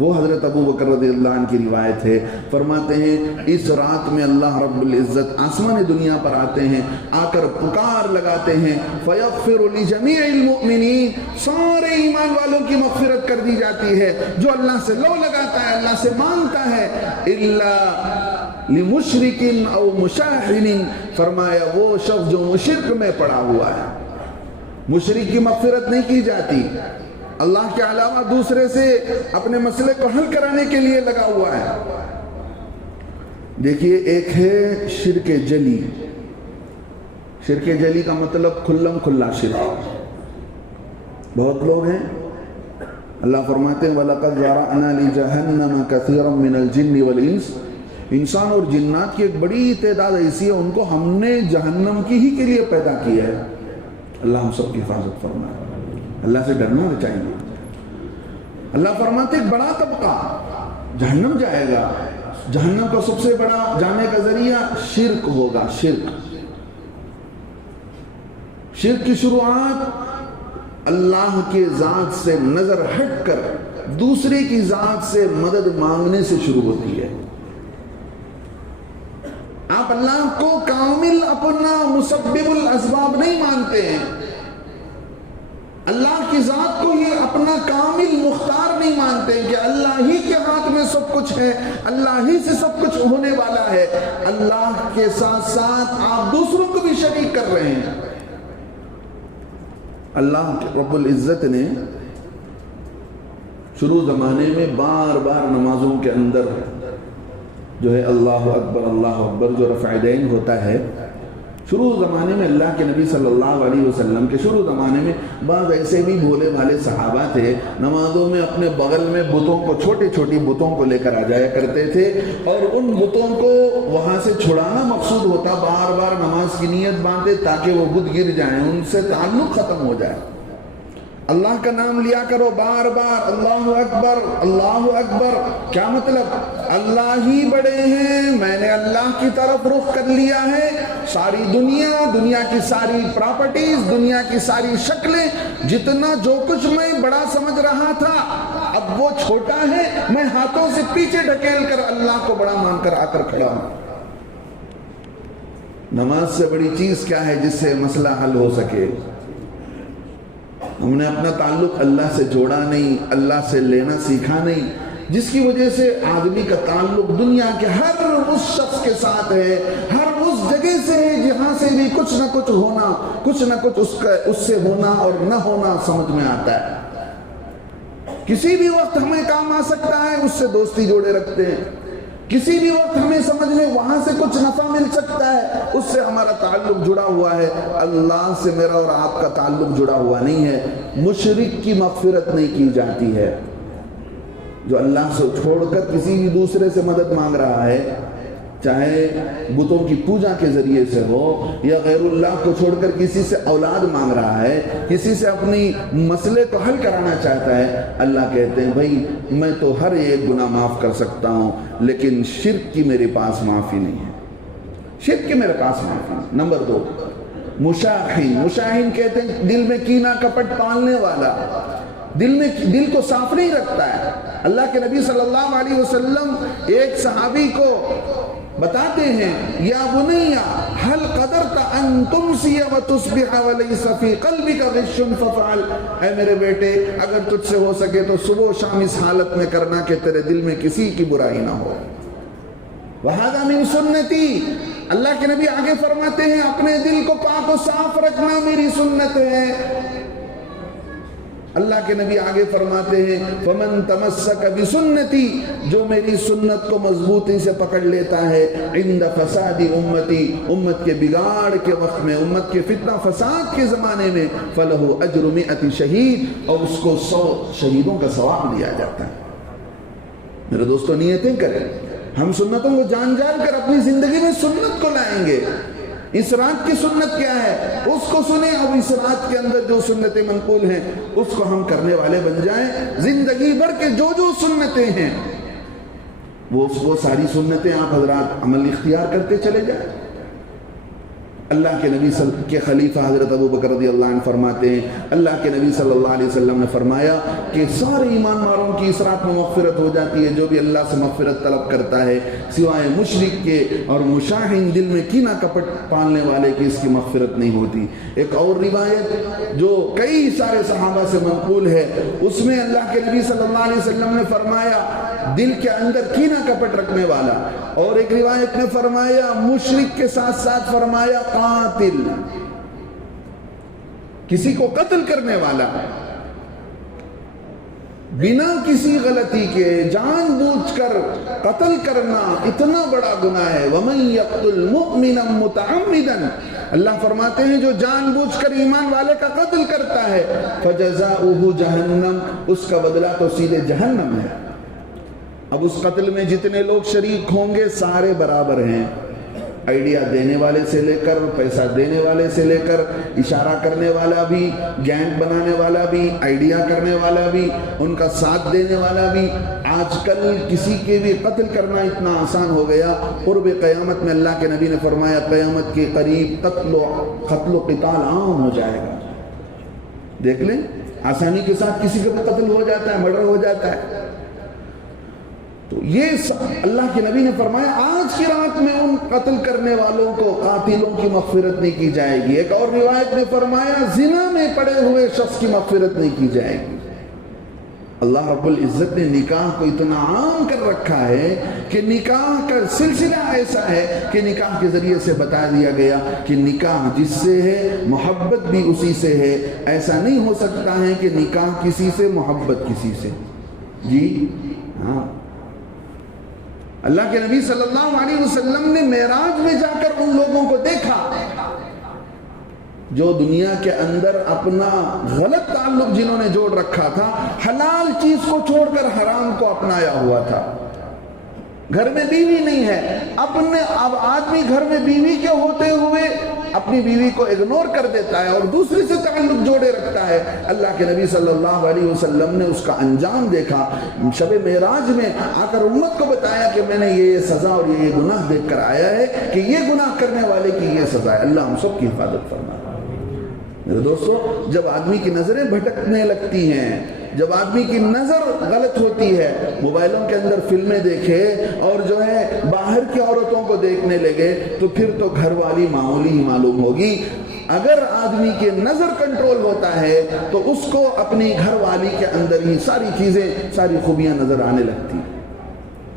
وہ حضرت ابو بکر رضی اللہ عنہ کی روایت ہے، فرماتے ہیں اس رات میں اللہ رب العزت آسمان دنیا پر آتے ہیں، آ کر پکار لگاتے ہیں، فَيَغْفِرُ لِجَمِيعِ الْمُؤْمِنِينَ، سارے ایمان والوں کی مغفرت کر دی جاتی ہے، جو اللہ سے لو لگاتا ہے، اللہ سے مانگتا ہے، إِلَّا لِمُشْرِكٍ أَوْ مُشَاحِنٍ، فرمایا وہ شخص جو مشرک میں پڑا ہوا ہے، مشرک کی مغفرت نہیں کی جاتی، اللہ کے علاوہ دوسرے سے اپنے مسئلے کو حل کرانے کے لیے لگا ہوا ہے۔ دیکھیے ایک ہے شرک جلی، شرک جلی کا مطلب کھلم کھلا شرک، بہت لوگ ہیں، اللہ فرماتے ہیں وَلَقَدْ ذَرَأْنَا لِجَهَنَّمَ كَثِيرًا مِنَ الْجِنِّ وَالْإِنسِ، انسان اور جنات کی ایک بڑی تعداد ایسی ہے، ان کو ہم نے جہنم کی ہی کے لیے پیدا کیا ہے۔ اللہ ہم سب کی حفاظت فرمائے، اللہ سے ڈرنا چاہیے۔ اللہ فرماتے ایک بڑا طبقہ جہنم جائے گا، جہنم کا سب سے بڑا جانے کا ذریعہ شرک ہوگا۔ شرک کی شروعات اللہ کے ذات سے نظر ہٹ کر دوسرے کی ذات سے مدد مانگنے سے شروع ہوتی ہے۔ آپ اللہ کو کامل اپنا مسبب الاسباب نہیں مانتے ہیں، اللہ کی ذات کو ہی اپنا کامل مختار نہیں مانتے کہ اللہ ہی کے ہاتھ میں سب کچھ ہے، اللہ ہی سے سب کچھ ہونے والا ہے، اللہ کے ساتھ ساتھ آپ دوسروں کو بھی شریک کر رہے ہیں۔ اللہ رب العزت نے شروع زمانے میں بار بار نمازوں کے اندر جو ہے اللہ اکبر جو رفع دین ہوتا ہے، شروع زمانے میں اللہ کے نبی صلی اللہ علیہ وسلم کے شروع زمانے میں بعض ایسے بھی بھولے بھالے صحابہ تھے، نمازوں میں اپنے بغل میں بتوں کو، چھوٹی چھوٹی بتوں کو لے کر آ جایا کرتے تھے، اور ان بتوں کو وہاں سے چھڑانا مقصود ہوتا، بار بار نماز کی نیت باندھے تاکہ وہ بت گر جائیں، ان سے تعلق ختم ہو جائے۔ اللہ کا نام لیا کرو بار بار، اللہ اکبر اللہ اکبر، کیا مطلب؟ اللہ ہی بڑے ہیں، میں نے اللہ کی طرف رخ کر لیا ہے، ساری دنیا کی ساری پراپرٹیز، دنیا کی ساری شکلیں، جتنا جو کچھ میں بڑا سمجھ رہا تھا اب وہ چھوٹا ہے، میں ہاتھوں سے پیچھے ڈھکیل کر اللہ کو بڑا مان کر آ کر کھڑا ہوں۔ نماز سے بڑی چیز کیا ہے جس سے مسئلہ حل ہو سکے؟ ہم نے اپنا تعلق اللہ سے جوڑا نہیں، اللہ سے لینا سیکھا نہیں، جس کی وجہ سے آدمی کا تعلق دنیا کے ہر اس شخص کے ساتھ ہے، ہر اس جگہ سے ہے جہاں سے بھی کچھ نہ کچھ ہونا، کچھ نہ کچھ اس سے ہونا اور نہ ہونا سمجھ میں آتا ہے۔ کسی بھی وقت ہمیں کام آ سکتا ہے، اس سے دوستی جوڑے رکھتے ہیں، کسی بھی وقت ہمیں سمجھ میں وہاں سے کچھ نفع مل سکتا ہے، اس سے ہمارا تعلق جڑا ہوا ہے۔ اللہ سے میرا اور آپ کا تعلق جڑا ہوا نہیں ہے۔ مشرک کی مغفرت نہیں کی جاتی ہے، جو اللہ سے چھوڑ کر کسی بھی دوسرے سے مدد مانگ رہا ہے، چاہے بتوں کی پوجا کے ذریعے سے ہو یا غیر اللہ کو چھوڑ کر کسی سے اولاد مانگ رہا ہے، کسی سے اپنی مسئلے کو حل کرانا چاہتا ہے، اللہ کہتے ہیں بھائی میں تو ہر ایک گناہ معاف کر سکتا ہوں، لیکن شرک کی میرے پاس معافی نہیں ہے، شرک کی میرے پاس معافی نہیں۔ نمبر 2، مشاہین کہتے ہیں دل میں کینہ کپٹ پالنے والا، دل کو صاف نہیں رکھتا ہے۔ اللہ کے نبی صلی اللہ علیہ وسلم ایک صحابی کو بتاتے ہیں، یا بنیا هل قدرت ان تمسی وتصبح وليس في قلبك غش ففعل، اے میرے بیٹے اگر تجھ سے ہو سکے تو صبح و شام اس حالت میں کرنا کہ تیرے دل میں کسی کی برائی نہ ہو۔ وَهَذَا مِن سُنَّتِي، اللہ کے نبی آگے فرماتے ہیں اپنے دل کو پاک و صاف رکھنا میری سنت ہے۔ اللہ کے نبی آگے فرماتے ہیں فَمَن تَمَسَّكَ بِسُنَّتِي، جو میری سنت کو مضبوطی سے پکڑ لیتا ہے، عند فساد امتی، امت کے بگاڑ کے وقت میں، امت کے فتنہ فساد کے زمانے میں، فَلَهُ أَجْرُ مِئَةِ شہید، اور اس کو 100 شہیدوں کا ثواب دیا جاتا ہے۔ میرے دوستو نیتیں کریں، ہم سنتوں کو جان کر اپنی زندگی میں سنت کو لائیں گے۔ اس رات کی سنت کیا ہے اس کو سنیں، اور اس رات کے اندر جو سنتیں منقول ہیں اس کو ہم کرنے والے بن جائیں۔ زندگی بھر کے جو سنتیں ہیں وہ ساری سنتیں آپ حضرات عمل اختیار کرتے چلے جائیں۔ اللہ کے نبی کے خلیفہ حضرت ابو بکر رضی اللہ عنہ فرماتے ہیں، اللہ کے نبی صلی اللہ علیہ وسلم نے فرمایا کہ سارے ایمان والوں کی اس رات میں مغفرت ہو جاتی ہے، جو بھی اللہ سے مغفرت طلب کرتا ہے، سوائے مشرک کے اور مشاہین دل میں کینہ کپٹ پالنے والے کی اس کی مغفرت نہیں ہوتی۔ ایک اور روایت جو کئی سارے صحابہ سے منقول ہے، اس میں اللہ کے نبی صلی اللہ علیہ وسلم نے فرمایا دل کے اندر کینہ کپٹ رکھنے والا، اور ایک روایت میں فرمایا مشرک کے ساتھ ساتھ فرمایا قاتل، کسی کو قتل کرنے والا، بنا کسی غلطی کے جان بوجھ کر قتل کرنا اتنا بڑا گناہ ہے۔ وَمَن يَقْتُلْ مُؤْمِنًا مُتَعَمِّدًا، اللہ فرماتے ہیں جو جان بوجھ کر ایمان والے کا قتل کرتا ہے، فَجَزَاؤُهُ جَهَنَّمْ، اس کا بدلہ تو سیدھے جہنم ہے۔ اب اس قتل میں جتنے لوگ شریک ہوں گے سارے برابر ہیں، آئیڈیا دینے والے سے لے کر، پیسہ دینے والے سے لے کر، اشارہ کرنے والا بھی، گینگ بنانے والا بھی، آئیڈیا کرنے والا بھی، ان کا ساتھ دینے والا بھی۔ آج کل کسی کے بھی قتل کرنا اتنا آسان ہو گیا، قرب قیامت میں اللہ کے نبی نے فرمایا قیامت کے قریب قتل و قتال عام ہو جائے گا۔ دیکھ لیں آسانی کے ساتھ کسی کا بھی قتل ہو جاتا ہے، مرڈر ہو جاتا ہے۔ تو یہ اللہ کے نبی نے فرمایا آج کی رات میں ان قتل کرنے والوں کو، قاتلوں کی مغفرت نہیں کی جائے گی۔ ایک اور روایت میں فرمایا زنا میں پڑے ہوئے شخص کی مغفرت نہیں کی جائے گی۔ اللہ رب العزت نے نکاح کو اتنا عام کر رکھا ہے کہ نکاح کا سلسلہ ایسا ہے کہ نکاح کے ذریعے سے بتا دیا گیا کہ نکاح جس سے ہے محبت بھی اسی سے ہے۔ ایسا نہیں ہو سکتا ہے کہ نکاح کسی سے محبت کسی سے۔ جی ہاں، اللہ کے نبی صلی اللہ علیہ وسلم نے معراج میں جا کر ان لوگوں کو دیکھا جو دنیا کے اندر اپنا غلط تعلق جنہوں نے جوڑ رکھا تھا، حلال چیز کو چھوڑ کر حرام کو اپنایا ہوا تھا۔ گھر میں بیوی نہیں ہے، اب آدمی گھر میں بیوی کے ہوتے ہوئے اپنی بیوی کو اگنور کر دیتا ہے اور دوسری سے تعلق جوڑے رکھتا ہے۔ اللہ کے نبی صلی اللہ علیہ وسلم نے اس کا انجام دیکھا، شب معراج میں آ کر امت کو بتایا کہ میں نے یہ سزا اور یہ گناہ دیکھ کر آیا ہے کہ یہ گناہ کرنے والے کی یہ سزا ہے۔ اللہ ہم سب کی حفاظت فرمائے۔ میرے دوستو، جب آدمی کی نظریں بھٹکنے لگتی ہیں، جب آدمی کی نظر غلط ہوتی ہے، موبائلوں کے اندر فلمیں دیکھے اور جو ہے باہر کی عورتوں کو دیکھنے لگے، تو پھر تو گھر والی معمولی ہی معلوم ہوگی۔ اگر آدمی کی نظر کنٹرول ہوتا ہے تو اس کو اپنی گھر والی کے اندر ہی ساری چیزیں، ساری خوبیاں نظر آنے لگتی۔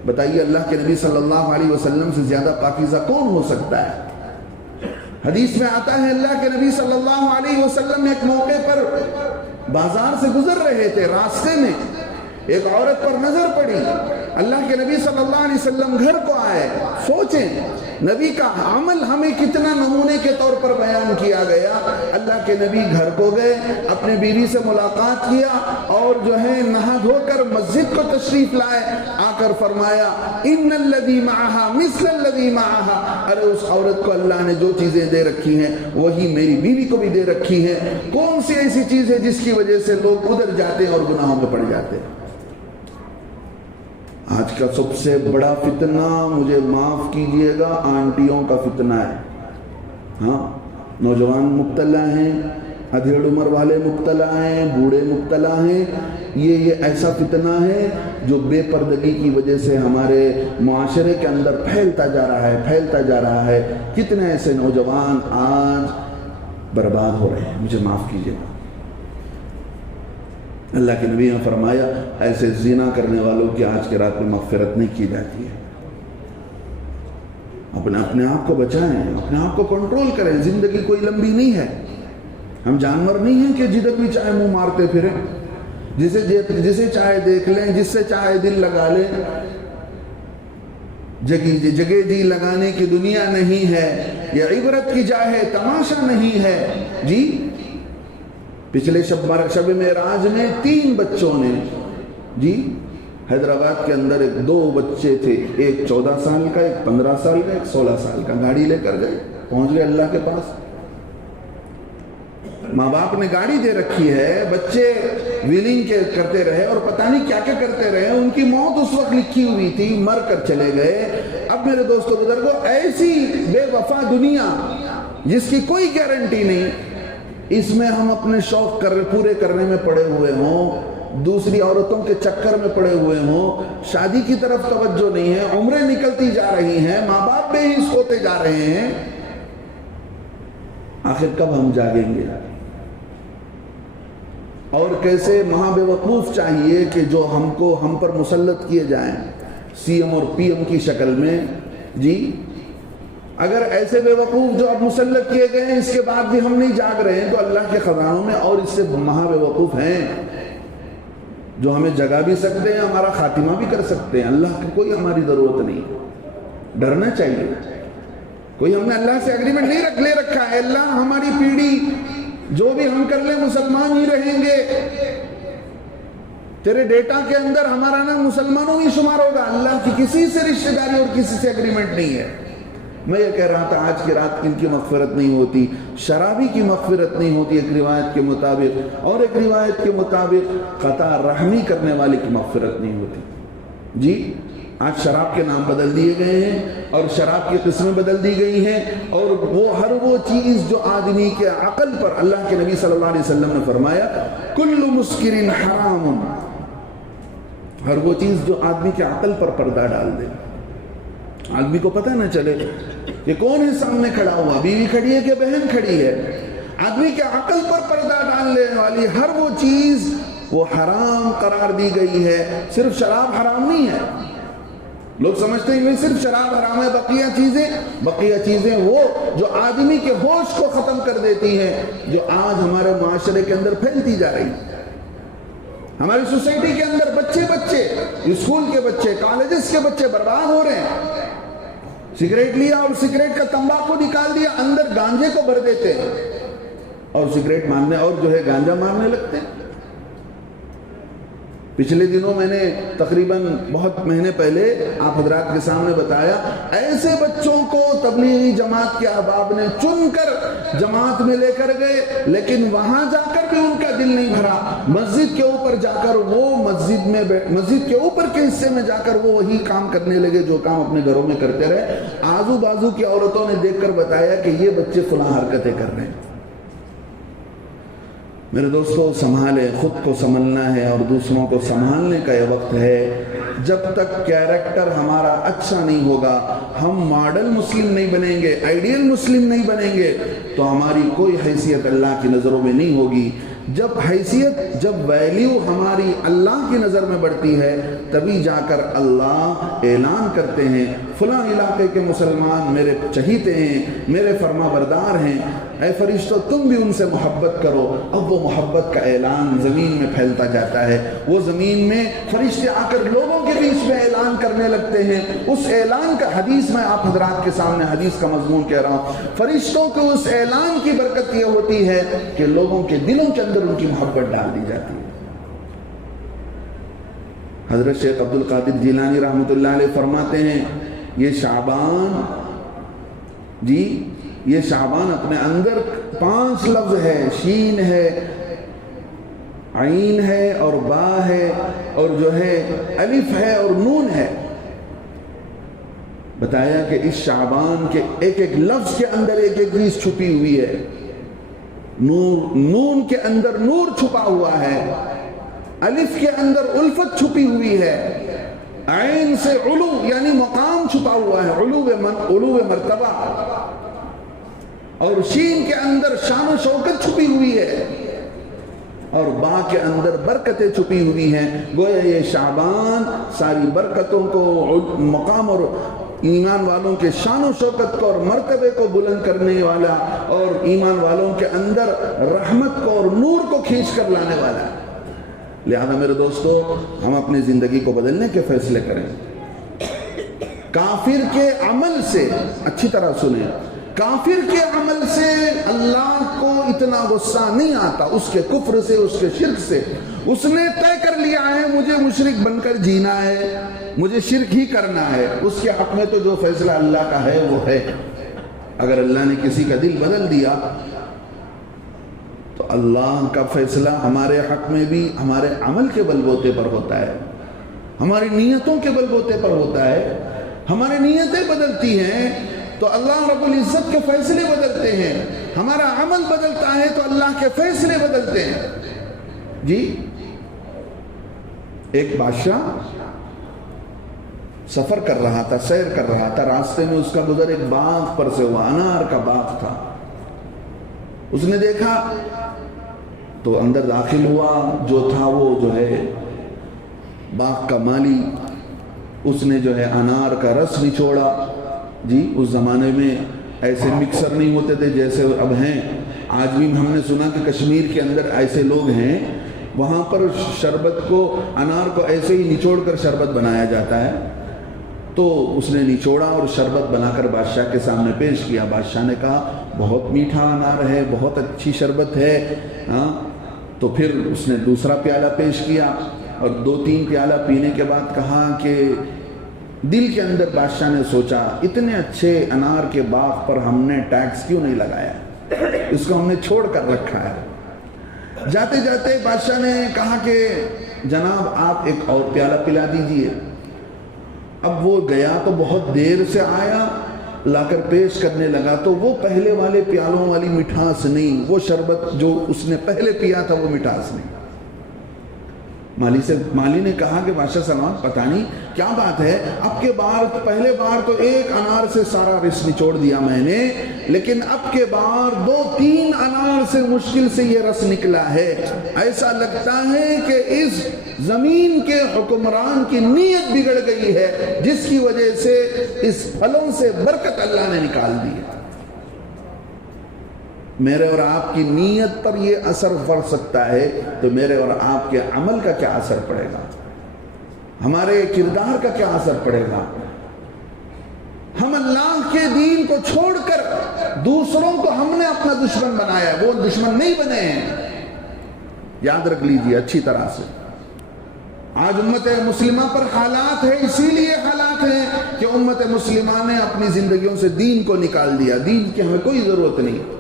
بتائیے اللہ کے نبی صلی اللہ علیہ وسلم سے زیادہ پاکیزہ کون ہو سکتا ہے؟ حدیث میں آتا ہے اللہ کے نبی صلی اللہ علیہ وسلم ایک موقع پر بازار سے گزر رہے تھے، راستے میں ایک عورت پر نظر پڑی۔ اللہ کے نبی صلی اللہ علیہ وسلم گھر کو آئے۔ سوچیں نبی کا عمل ہمیں کتنا نمونے کے طور پر بیان کیا گیا۔ اللہ کے نبی گھر کو گئے، اپنے بیوی سے ملاقات کیا اور جو ہے نہا دھو کر مسجد کو تشریف لائے۔ آ کر فرمایا ان الذی معہا مثل الذی معہا، ارے اس عورت کو اللہ نے جو چیزیں دے رکھی ہیں وہی میری بیوی کو بھی دے رکھی ہیں۔ کون سی ایسی چیز ہے جس کی وجہ سے لوگ ادھر جاتے ہیں اور گناہوں میں پڑ جاتے ہیں؟ آج کا سب سے بڑا فتنہ، مجھے معاف کیجئے گا، آنٹیوں کا فتنہ ہے۔ ہاں، نوجوان مبتلا ہیں، ادھیڑ عمر والے مبتلا ہیں، بوڑھے مبتلا ہیں۔ یہ ایسا فتنہ ہے جو بے پردگی کی وجہ سے ہمارے معاشرے کے اندر پھیلتا جا رہا ہے۔ کتنے ایسے نوجوان آج برباد ہو رہے ہیں، مجھے معاف کیجئے گا۔ اللہ کے نبی نے فرمایا ایسے زنا کرنے والوں کی آج کی رات میں مغفرت نہیں کی جاتی ہے۔ اپنے آپ کو بچائیں، اپنے آپ کو کنٹرول کریں۔ زندگی کوئی لمبی نہیں ہے، ہم جانور نہیں ہیں کہ جدھر بھی چاہے منہ مارتے پھریں، جسے چاہے دیکھ لیں، جس سے چاہے دل لگا لیں۔ جگہ جی لگانے کی دنیا نہیں ہے، یہ عبرت کی جا ہے، تماشا نہیں ہے۔ جی پچھلے شب معراج میں 3 بچوں نے، جی حیدرآباد کے اندر 2 بچے تھے، ایک 14 سال کا، ایک 15 سال کا، ایک 16 سال کا، گاڑی لے کر گئے، پہنچ گئے اللہ کے پاس۔ ماں باپ نے گاڑی دے رکھی ہے، بچے ویلنگ کرتے رہے اور پتہ نہیں کیا کیا کرتے رہے، ان کی موت اس وقت لکھی ہوئی تھی، مر کر چلے گئے۔ اب میرے دوستو بزرگوں، ایسی بے وفا دنیا جس کی کوئی گارنٹی نہیں، اس میں ہم اپنے شوق پورے کرنے میں پڑے ہوئے ہوں، دوسری عورتوں کے چکر میں پڑے ہوئے ہوں، شادی کی طرف توجہ نہیں ہے، عمریں نکلتی جا رہی ہیں، ماں باپ بے حس ہوتے جا رہے ہیں۔ آخر کب ہم جاگیں گے؟ اور کیسے مہا بے وقوف چاہیے کہ جو ہم پر مسلط کیے جائیں سی ایم اور پی ایم کی شکل میں۔ جی اگر ایسے بے وقوف جو اب مسلط کیے گئے ہیں اس کے بعد بھی ہم نہیں جاگ رہے ہیں تو اللہ کے خزانوں میں اور اس سے مہا بے وقوف ہیں جو ہمیں جگا بھی سکتے ہیں، ہمارا خاتمہ بھی کر سکتے ہیں۔ اللہ کی کوئی ہماری ضرورت نہیں، ڈرنا چاہیے۔ کوئی ہم نے اللہ سے ایگریمنٹ نہیں لے رکھا ہے، اللہ ہماری پیڑھی جو بھی ہم کر لیں مسلمان ہی رہیں گے، تیرے ڈیٹا کے اندر ہمارا نام مسلمانوں ہی شمار ہوگا۔ اللہ کی کسی سے رشتہ داری اور کسی سے ایگریمنٹ نہیں ہے۔ میں یہ کہہ رہا تھا آج کی رات کن کی مغفرت نہیں ہوتی؟ شرابی کی مغفرت نہیں ہوتی ایک روایت کے مطابق، اور ایک روایت کے مطابق قطع رحمی کرنے والے کی مغفرت نہیں ہوتی۔ جی آج شراب کے نام بدل دیے گئے ہیں اور شراب کی قسمیں بدل دی گئی ہیں، اور ہر وہ چیز جو آدمی کے عقل پر، اللہ کے نبی صلی اللہ علیہ وسلم نے فرمایا کل مسکر حرام، ہر وہ چیز جو آدمی کے عقل پر پردہ ڈال دے، آدمی کو پتہ نہ چلے کہ کون ہے سامنے کھڑا ہوا، بیوی کھڑی ہے کہ بہن کھڑی ہے، آدمی کے عقل پر پردہ ڈالنے والی ہر وہ چیز وہ حرام قرار دی گئی ہے۔ صرف شراب حرام نہیں ہے، لوگ سمجھتے ہیں صرف شراب حرام ہے، بقیہ چیزیں وہ جو آدمی کے ہوش کو ختم کر دیتی ہیں، جو آج ہمارے معاشرے کے اندر پھیلتی جا رہی ہے۔ ہماری سوسائٹی کے اندر بچے اسکول کے بچے، کالجز کے بچے برباد ہو رہے ہیں۔ سگریٹ لیا اور سگریٹ کا تمباکو نکال دیا، اندر گانجے کو بھر دیتے ہیں اور سگریٹ مارنے اور جو ہے گانجا مارنے لگتے ہیں۔ پچھلے دنوں میں نے تقریباً بہت مہینے پہلے آپ حضرات کے سامنے بتایا، ایسے بچوں کو تبلیغی جماعت کے احباب نے چن کر جماعت میں لے کر گئے، لیکن وہاں جا کر بھی ان کا دل نہیں بھرا۔ مسجد کے اوپر جا کر وہ مسجد کے اوپر کے حصے میں جا کر وہ وہی کام کرنے لگے جو کام اپنے گھروں میں کرتے رہے۔ آزو بازو کی عورتوں نے دیکھ کر بتایا کہ یہ بچے فلاں حرکتیں کر رہے ہیں۔ میرے دوستو، سنبھالے، خود کو سنبھلنا ہے اور دوسروں کو سنبھالنے کا یہ وقت ہے۔ جب تک کیریکٹر ہمارا اچھا نہیں ہوگا، ہم ماڈل مسلم نہیں بنیں گے، آئیڈیل مسلم نہیں بنیں گے، تو ہماری کوئی حیثیت اللہ کی نظروں میں نہیں ہوگی۔ جب ویلیو ہماری اللہ کی نظر میں بڑھتی ہے، تبھی جا کر اللہ اعلان کرتے ہیں فلاں علاقے کے مسلمان میرے چہیتے ہیں، میرے فرما بردار ہیں، اے فرشتوں تم بھی ان سے محبت کرو۔ اب وہ محبت کا اعلان زمین میں پھیلتا جاتا ہے، وہ زمین میں فرشتے آ کر لوگوں کے بیچ میں اعلان کرنے لگتے ہیں۔ اس اعلان کا حدیث میں آپ حضرات کے سامنے حدیث کا مضمون کہہ رہا ہوں۔ فرشتوں کے اس اعلان کی برکت یہ ہوتی ہے کہ لوگوں کے دلوں کے اندر ان کی محبت ڈال دی جاتی ہے۔ حضرت شیخ عبد القادر جیلانی رحمۃ اللہ علیہ فرماتے ہیں، یہ شعبان اپنے اندر 5 لفظ ہے، شین ہے، عین ہے اور با ہے اور جو ہے الف ہے اور نون ہے۔ بتایا کہ اس شعبان کے ایک ایک لفظ کے اندر ایک ایک چیز چھپی ہوئی ہے۔ نون کے اندر نور چھپا ہوا ہے، الف کے اندر الفت چھپی ہوئی ہے، عین سے علو یعنی مقام چھپا ہوا ہے، علو مرتبہ، اور شین کے اندر شان و شوکت چھپی ہوئی ہے، اور با کے اندر برکتیں چھپی ہوئی ہیں۔ گویا یہ شعبان ساری برکتوں کو، مقام اور ایمان والوں کے شان و شوکت کو اور مرتبے کو بلند کرنے والا، اور ایمان والوں کے اندر رحمت کو اور نور کو کھینچ کر لانے والا ہے۔ لہذا میرے دوستو، ہم اپنی زندگی کو بدلنے کے فیصلے کریں۔ کافر کے عمل سے، اچھی طرح سنیں، کافر کے عمل سے اللہ کو اتنا غصہ نہیں آتا، اس کے کفر سے، اس کے شرک سے۔ اس نے طے کر لیا ہے مجھے مشرک بن کر جینا ہے، مجھے شرک ہی کرنا ہے، اس کے حق میں تو جو فیصلہ اللہ کا ہے وہ ہے۔ اگر اللہ نے کسی کا دل بدل دیا تو اللہ کا فیصلہ ہمارے حق میں بھی ہمارے عمل کے بل بوتے پر ہوتا ہے، ہماری نیتوں کے بل بوتے پر ہوتا ہے۔ ہماری نیتیں بدلتی ہیں تو اللہ رب العزت کے فیصلے بدلتے ہیں، ہمارا عمل بدلتا ہے تو اللہ کے فیصلے بدلتے ہیں۔ جی، ایک بادشاہ سفر کر رہا تھا، سیر کر رہا تھا، راستے میں اس کا گزر ایک باغ پر سے ہوا، انار کا باغ تھا۔ اس نے دیکھا تو اندر داخل ہوا، جو تھا وہ جو ہے باغ کا مالی، اس نے جو ہے انار کا رس نچوڑا۔ جی، اس زمانے میں ایسے مکسر نہیں ہوتے تھے جیسے اب ہیں۔ آج بھی ہم نے سنا کہ کشمیر کے اندر ایسے لوگ ہیں، وہاں پر شربت کو، انار کو ایسے ہی نچوڑ کر شربت بنایا جاتا ہے۔ تو اس نے نچوڑا اور شربت بنا کر بادشاہ کے سامنے پیش کیا۔ بادشاہ نے کہا بہت میٹھا انار ہے، بہت اچھی شربت ہے۔ تو پھر اس نے دوسرا پیالہ پیش کیا اور 2-3 پیالہ پینے کے بعد کہا کہ دل کے اندر بادشاہ نے سوچا، اتنے اچھے انار کے باغ پر ہم نے ٹیکس کیوں نہیں لگایا، اس کو ہم نے چھوڑ کر رکھا ہے۔ جاتے جاتے بادشاہ نے کہا کہ جناب آپ ایک اور پیالہ پلا دیجئے۔ اب وہ گیا تو بہت دیر سے آیا، لا کر پیش کرنے لگا تو وہ پہلے والے پیالوں والی مٹھاس نہیں، وہ شربت جو اس نے پہلے پیا تھا وہ مٹھاس نہیں۔ مالی نے کہا کہ بادشاہ سلمان پتہ نہیں کیا بات ہے، اب کے بار پہلے بار تو ایک انار سے سارا رس نچوڑ دیا میں نے، لیکن اب کے بار 2-3 انار سے مشکل سے یہ رس نکلا ہے، ایسا لگتا ہے کہ اس زمین کے حکمران کی نیت بگڑ گئی ہے، جس کی وجہ سے اس پھلوں سے برکت اللہ نے نکال دی ہے۔ میرے اور آپ کی نیت پر یہ اثر پڑ سکتا ہے، تو میرے اور آپ کے عمل کا کیا اثر پڑے گا، ہمارے کردار کا کیا اثر پڑے گا۔ ہم اللہ کے دین کو چھوڑ کر دوسروں کو ہم نے اپنا دشمن بنایا ہے، وہ دشمن نہیں بنے ہیں۔ یاد رکھ لیجیے اچھی طرح سے، آج امت مسلمہ پر حالات ہے، اسی لیے حالات ہیں کہ امت مسلمہ نے اپنی زندگیوں سے دین کو نکال دیا، دین کی ہمیں کوئی ضرورت نہیں۔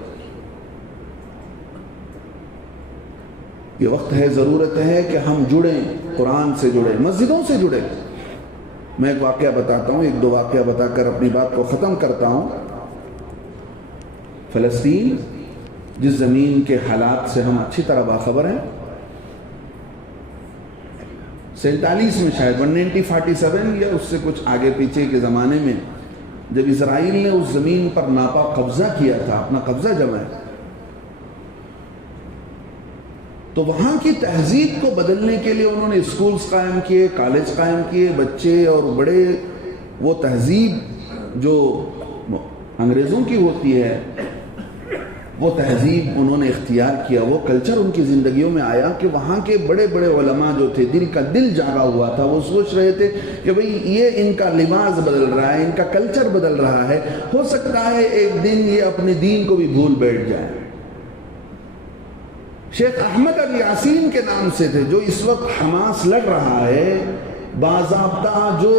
یہ وقت ہے، ضرورت ہے کہ ہم جڑیں، قرآن سے جڑیں، مسجدوں سے جڑیں۔ میں ایک واقعہ بتاتا ہوں، 1-2 واقعہ بتا کر اپنی بات کو ختم کرتا ہوں۔ فلسطین، جس زمین کے حالات سے ہم اچھی طرح باخبر ہیں، 47 میں شاید 1947 یا اس سے کچھ آگے پیچھے کے زمانے میں جب اسرائیل نے اس زمین پر ناپا قبضہ کیا تھا، اپنا قبضہ جمایا، تو وہاں کی تہذیب کو بدلنے کے لیے انہوں نے اسکولز قائم کیے، کالج قائم کیے، بچے اور بڑے وہ تہذیب جو انگریزوں کی ہوتی ہے وہ تہذیب انہوں نے اختیار کیا، وہ کلچر ان کی زندگیوں میں آیا کہ وہاں کے بڑے بڑے علماء جو تھے، دل جاگا ہوا تھا، وہ سوچ رہے تھے کہ بھئی یہ ان کا لباس بدل رہا ہے، ان کا کلچر بدل رہا ہے، ہو سکتا ہے ایک دن یہ اپنے دین کو بھی بھول بیٹھ جائے۔ شیخ احمد الیاسین کے نام سے تھے، جو اس وقت حماس لڑ رہا ہے، باضابطہ جو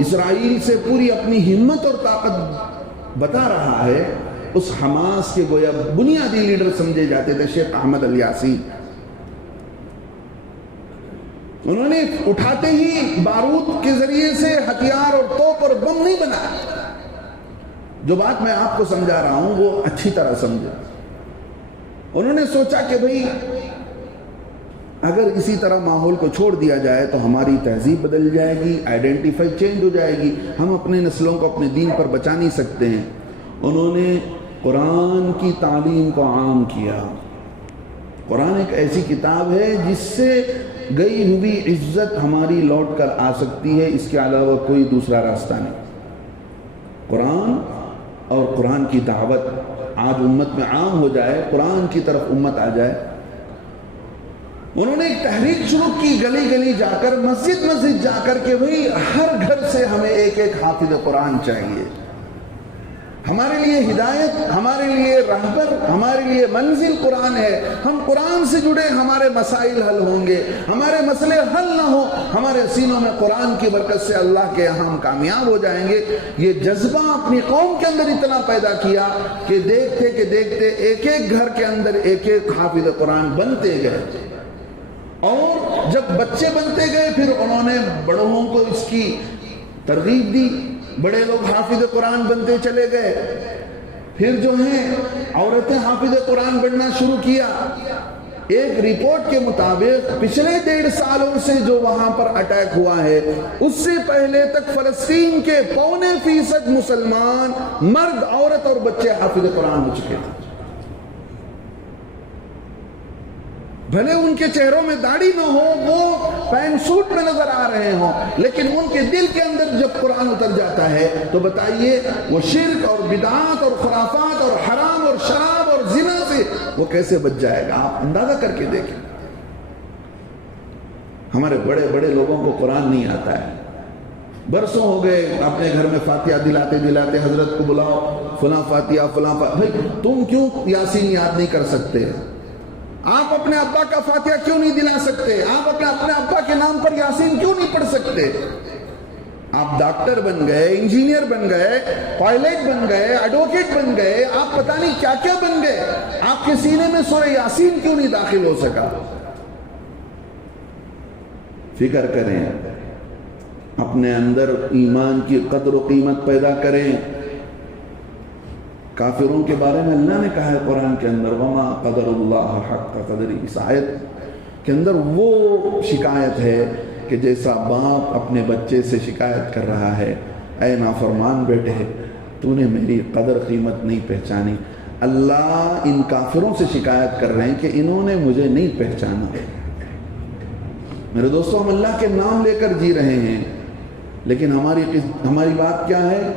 اسرائیل سے پوری اپنی ہمت اور طاقت بتا رہا ہے، اس حماس کے گویا بنیادی لیڈر سمجھے جاتے تھے شیخ احمد الیاسین۔ انہوں نے اٹھاتے ہی بارود کے ذریعے سے ہتھیار اور توپ اور بم نہیں بنایا۔ جو بات میں آپ کو سمجھا رہا ہوں وہ اچھی طرح سمجھے۔ انہوں نے سوچا کہ بھئی اگر اسی طرح ماحول کو چھوڑ دیا جائے تو ہماری تہذیب بدل جائے گی، آئیڈینٹیفائی چینج ہو جائے گی، ہم اپنے نسلوں کو اپنے دین پر بچا نہیں سکتے ہیں۔ انہوں نے قرآن کی تعلیم کو عام کیا۔ قرآن ایک ایسی کتاب ہے جس سے گئی ہوئی عزت ہماری لوٹ کر آ سکتی ہے، اس کے علاوہ کوئی دوسرا راستہ نہیں۔ قرآن اور قرآن کی دعوت آج امت میں عام ہو جائے، قرآن کی طرف امت آ جائے۔ انہوں نے ایک تحریک شروع کی، گلی گلی جا کر، مسجد مسجد جا کر کہ بھئی ہر گھر سے ہمیں ایک ایک حافظ قرآن چاہیے۔ ہمارے لیے ہدایت، ہمارے لیے رہبر، ہمارے لیے منزل قرآن ہے۔ ہم قرآن سے جڑے، ہمارے مسائل حل ہوں گے، ہمارے مسئلے حل نہ ہوں، ہمارے سینوں میں قرآن کی برکت سے اللہ کے یہاں ہم کامیاب ہو جائیں گے۔ یہ جذبہ اپنی قوم کے اندر اتنا پیدا کیا کہ دیکھتے ایک ایک گھر کے اندر ایک ایک حافظ قرآن بنتے گئے، اور جب بچے بنتے گئے پھر انہوں نے بڑوں کو اس کی ترغیب دی، بڑے لوگ حافظ قرآن بنتے چلے گئے، پھر جو ہیں عورتیں حافظ قرآن بننا شروع کیا۔ ایک رپورٹ کے مطابق پچھلے 1.5 سالوں سے جو وہاں پر اٹیک ہوا ہے، اس سے پہلے تک فلسطین کے 0.25% مسلمان مرد، عورت اور بچے حافظ قرآن ہو چکے تھے۔ بھلے ان کے چہروں میں داڑھی نہ ہو، وہ پینٹ سوٹ میں نظر آ رہے ہوں، لیکن ان کے دل کے اندر جب قرآن اتر جاتا ہے تو بتائیے وہ شرک اور بدعات اور خرافات اور حرام اور شراب اور زنا سے وہ کیسے بچ جائے گا؟ آپ اندازہ کر کے دیکھیں۔ ہمارے بڑے بڑے لوگوں کو قرآن نہیں آتا ہے، برسوں ہو گئے اپنے گھر میں فاتحہ دلاتے حضرت کو بلاؤ، فلاں فاتحہ فلاں بھائی تم کیوں یاسین یاد نہیں کر سکتے؟ آپ اپنے ابا کا فاتحہ کیوں نہیں دلا سکتے؟ آپ اپنے ابا کے نام پر یاسین کیوں نہیں پڑھ سکتے؟ آپ ڈاکٹر بن گئے، انجینئر بن گئے، پائلٹ بن گئے، ایڈوکیٹ بن گئے، آپ پتہ نہیں کیا کیا بن گئے، آپ کے سینے میں سورہ یاسین کیوں نہیں داخل ہو سکا؟ فکر کریں، اپنے اندر ایمان کی قدر و قیمت پیدا کریں۔ کافروں کے بارے میں اللہ نے کہا ہے قرآن کے اندر، وما قدر اللہ حق قدر، اس آیت کے اندر وہ شکایت ہے کہ جیسا باپ اپنے بچے سے شکایت کر رہا ہے، اے نافرمان بیٹے تو نے میری قدر قیمت نہیں پہچانی۔ اللہ ان کافروں سے شکایت کر رہے ہیں کہ انہوں نے مجھے نہیں پہچانا۔ میرے دوستو، ہم اللہ کے نام لے کر جی رہے ہیں، لیکن ہماری بات کیا ہے؟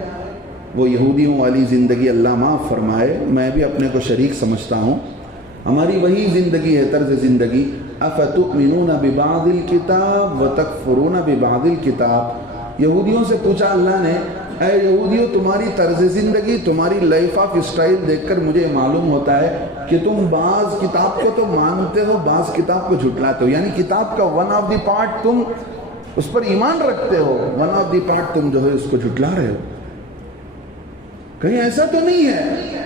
وہ یہودیوں والی زندگی اللہ معاف فرمائے، میں بھی اپنے کو شریک سمجھتا ہوں، ہماری وہی زندگی ہے، طرز زندگی۔ افتؤمنون ببعض الکتاب وتکفرون ببعض الکتاب۔ یہودیوں سے پوچھا اللہ نے، اے یہودیوں تمہاری طرز زندگی، تمہاری لائف آف اسٹائل دیکھ کر مجھے معلوم ہوتا ہے کہ تم بعض کتاب کو تو مانتے ہو، بعض کتاب کو جھٹلاتے ہو، یعنی کتاب کا ون آف دی پارٹ تم اس پر ایمان رکھتے ہو، ون آف دی پارٹ تم جو ہے اس کو جھٹلا رہے ہو۔ کہیں ایسا تو نہیں ہے؟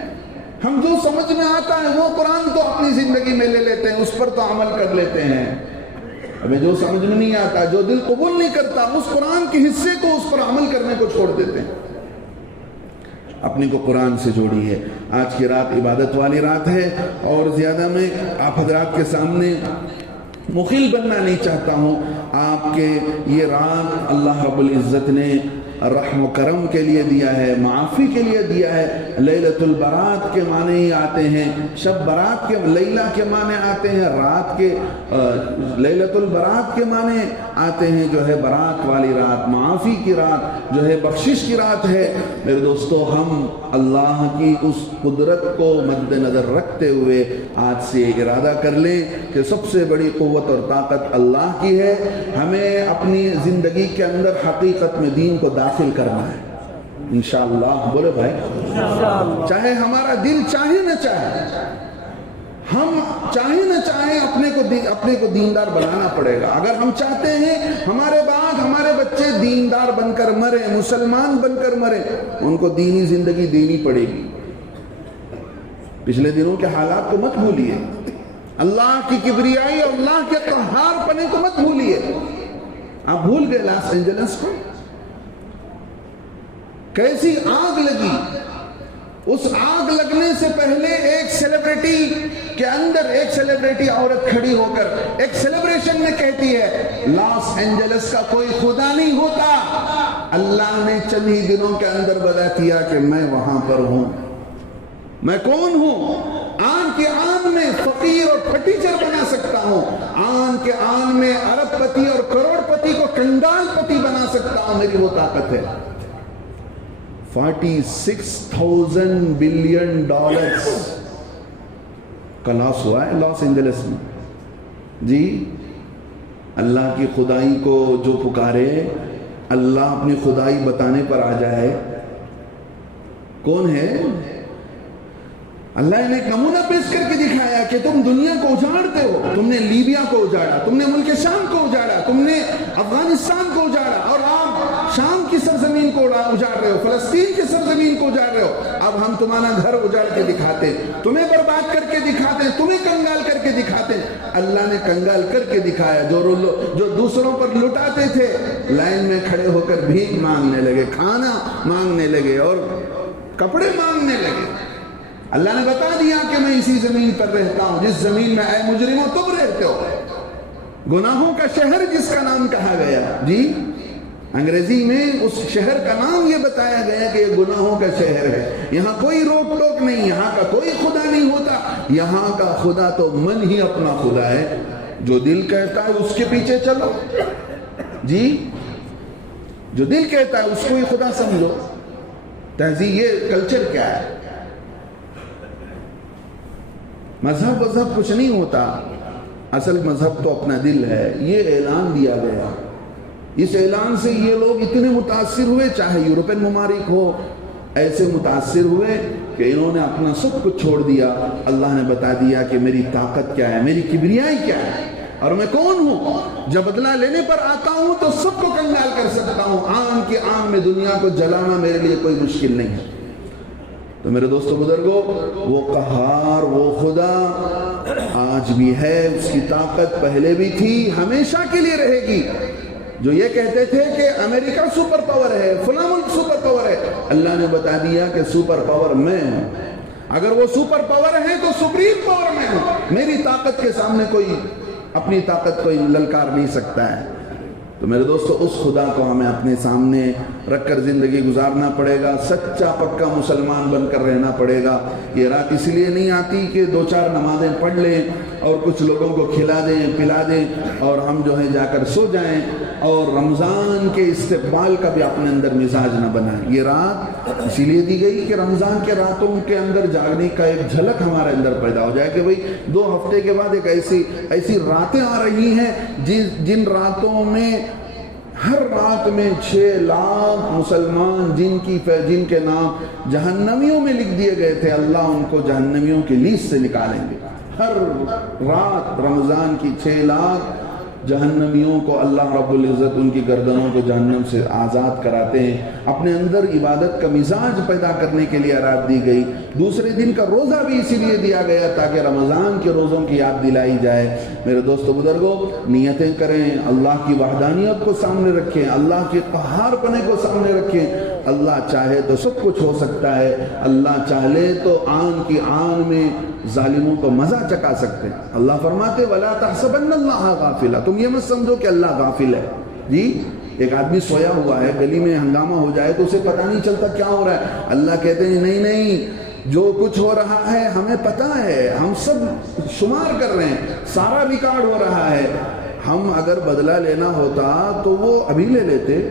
ہم جو سمجھ میں آتا ہے وہ قرآن تو اپنی زندگی میں لے لیتے ہیں، اس پر تو عمل کر لیتے ہیں۔ ہمیں جو سمجھ میں نہیں آتا، جو دل قبول نہیں کرتا، اس قرآن کے حصے کو اس پر عمل کرنے کو چھوڑ دیتے ہیں۔ اپنی کو قرآن سے جوڑی ہے۔ آج کی رات عبادت والی رات ہے، اور زیادہ میں آپ حضرات کے سامنے مخل بننا نہیں چاہتا ہوں۔ آپ کے یہ رات اللہ رب العزت نے رحم و کرم کے لیے دیا ہے، معافی کے لیے دیا ہے۔ لیلۃ البرات کے معنی ہی آتے ہیں، شب برات کے، لیلہ کے معنی آتے ہیں رات کے، لیلۃ البرات کے معنی آتے ہیں جو ہے برات والی رات، معافی کی رات، جو ہے بخشش کی رات ہے۔ میرے دوستو، ہم اللہ کی اس قدرت کو مد نظر رکھتے ہوئے آج سے ارادہ کر لیں کہ سب سے بڑی قوت اور طاقت اللہ کی ہے۔ ہمیں اپنی زندگی کے اندر حقیقت میں دین کو داخل کرنا ہے انشاءاللہ۔ بولے بھائی، چاہے ہمارا دل چاہے نہ چاہے، ہم چاہے نہ چاہے اپنے کو دیندار بنانا پڑے گا۔ اگر ہم چاہتے ہیں ہمارے بعد ہمارے بچے دیندار بن کر مرے، مسلمان بن کر مرے، ان کو دینی زندگی دینی پڑے گی۔ پچھلے دنوں کے حالات کو مت بھولیے، اللہ کی کبریائی اور اللہ کے قہار پنے کو مت بھولیے۔ آپ بھول گئے لاس اینجلس کو؟ کیسی آگ لگی! اس آگ لگنے سے پہلے ایک سیلیبریٹی کے اندر ایک سیلیبریٹی عورت کھڑی ہو کر ایک سیلیبریشن میں کہتی ہے لاس اینجلس کا کوئی خدا نہیں ہوتا، اللہ نے چند ہی دنوں کے اندر بتا کیا کہ میں وہاں پر ہوں۔ میں کون ہوں؟ آن کے آن میں فقیر اور پھٹیچر بنا سکتا ہوں، آن کے آن میں ارب پتی اور کروڑ پتی کو کنڈال پتی بنا سکتا ہوں، میری وہ طاقت ہے۔ 46,000 بلین ڈالرز کا لاس ہوا ہے لاس اینجلس میں۔ جی، اللہ کی خدائی کو جو پکارے، اللہ اپنی خدائی بتانے پر آ جائے، کون ہے؟ اللہ نے ایک نمونہ پیش کر کے دکھایا کہ تم دنیا کو اجاڑتے ہو، تم نے لیبیا کو اجاڑا، تم نے ملک شام کو اجاڑا، تم نے افغانستان کو اجاڑا، اور آپ شام کی سرزمین کو اجاڑ رہے ہو، فلسطین کی سرزمین کو اجاڑ رہے ہو۔ اب ہم تمہارا گھر اجاڑ کے دکھاتے، تمہیں برباد کر کے دکھاتے، تمہیں کنگال کر کے دکھاتے۔ اللہ نے کنگال کر کے دکھایا۔ جو دوسروں پر لٹاتے تھے، لائن میں کھڑے ہو کر بھیک مانگنے لگے، کھانا مانگنے لگے اور کپڑے مانگنے لگے۔ اللہ نے بتا دیا کہ میں اسی زمین پر رہتا ہوں جس زمین میں اے مجرموں تم رہتے ہو۔ گناہوں کا شہر جس کا نام کہا گیا، جی انگریزی میں اس شہر کا نام یہ بتایا گیا کہ یہ گناہوں کا شہر ہے۔ یہاں کوئی روک ٹوک نہیں، یہاں کا کوئی خدا نہیں ہوتا، یہاں کا خدا تو من ہی اپنا خدا ہے۔ جو دل کہتا ہے اس کے پیچھے چلو، جی جو دل کہتا ہے اس کو ہی خدا سمجھو۔ تہذیب یہ کلچر کیا ہے؟ مذہب وذہب کچھ نہیں ہوتا، اصل مذہب تو اپنا دل ہے۔ یہ اعلان دیا گیا، اس اعلان سے یہ لوگ اتنے متاثر ہوئے، چاہے یورپین ممالک ہو، ایسے متاثر ہوئے کہ انہوں نے اپنا سب کچھ چھوڑ دیا۔ اللہ نے بتا دیا کہ میری طاقت کیا ہے، میری کبریائی کیا ہے، اور میں کون ہوں۔ جب بدلہ لینے پر آتا ہوں تو سب کو کنگال کر سکتا ہوں، آن کے آن میں دنیا کو جلانا میرے لیے کوئی مشکل نہیں ہے۔ تو میرے دوستو بزرگوں، وہ قہار، وہ خدا آج بھی ہے، اس کی طاقت پہلے بھی تھی، ہمیشہ کے لیے رہے گی۔ جو یہ کہتے تھے کہ امریکہ سپر پاور ہے، فلاں ملک سپر پاور ہے، اللہ نے بتا دیا کہ سپر پاور میں ہوں۔ اگر وہ سپر پاور ہے تو سپریم پاور میں ہوں، میری طاقت کے سامنے کوئی اپنی طاقت کو للکار نہیں سکتا ہے۔ تو میرے دوستو اس خدا کو ہمیں اپنے سامنے رکھ کر زندگی گزارنا پڑے گا، سچا پکا مسلمان بن کر رہنا پڑے گا۔ یہ رات اس لیے نہیں آتی کہ 2-4 نمازیں پڑھ لیں اور کچھ لوگوں کو کھلا دیں پلا دیں اور ہم جو ہے جا کر سو جائیں، اور رمضان کے استقبال کا بھی اپنے اندر مزاج نہ بنائیں۔ یہ رات اسی لیے دی گئی کہ رمضان کے راتوں کے اندر جاگنے کا ایک جھلک ہمارے اندر پیدا ہو جائے کہ بھئی 2 ہفتے کے بعد ایک ایسی راتیں آ رہی ہیں جن راتوں میں ہر رات میں 6 لاکھ مسلمان جن کے نام جہنمیوں میں لکھ دیے گئے تھے، اللہ ان کو جہنمیوں کی لیسٹ سے نکالیں گے۔ ہر رات رمضان کی 6 لاکھ جہنمیوں کو اللہ رب العزت ان کی گردنوں کو جہنم سے آزاد کراتے ہیں۔ اپنے اندر عبادت کا مزاج پیدا کرنے کے لیے رات دی گئی۔ دوسرے دن کا روزہ بھی اسی لیے دیا گیا تاکہ رمضان کے روزوں کی یاد دلائی جائے۔ میرے دوستو بزرگوں، نیتیں کریں، اللہ کی وحدانیت کو سامنے رکھیں، اللہ کے قہار پنے کو سامنے رکھیں۔ اللہ چاہے تو سب کچھ ہو سکتا ہے، اللہ چاہے تو آن کی آن میں ظالموں کو مزہ چکا سکتے ہیں۔ اللہ فرماتے وَلَا تَحْسَبَنَّ اللَّهَ غَافِلًا، تم یہ مت سمجھو کہ اللہ غافل ہے۔ جی ایک آدمی سویا ہوا ہے، گلی میں ہنگامہ ہو جائے تو اسے پتہ نہیں چلتا کیا ہو رہا ہے۔ اللہ کہتے ہیں نہیں، جو کچھ ہو رہا ہے ہمیں پتہ ہے، ہم سب شمار کر رہے ہیں، سارا ریکارڈ ہو رہا ہے۔ ہم اگر بدلہ لینا ہوتا تو وہ ابھی لے لیتے،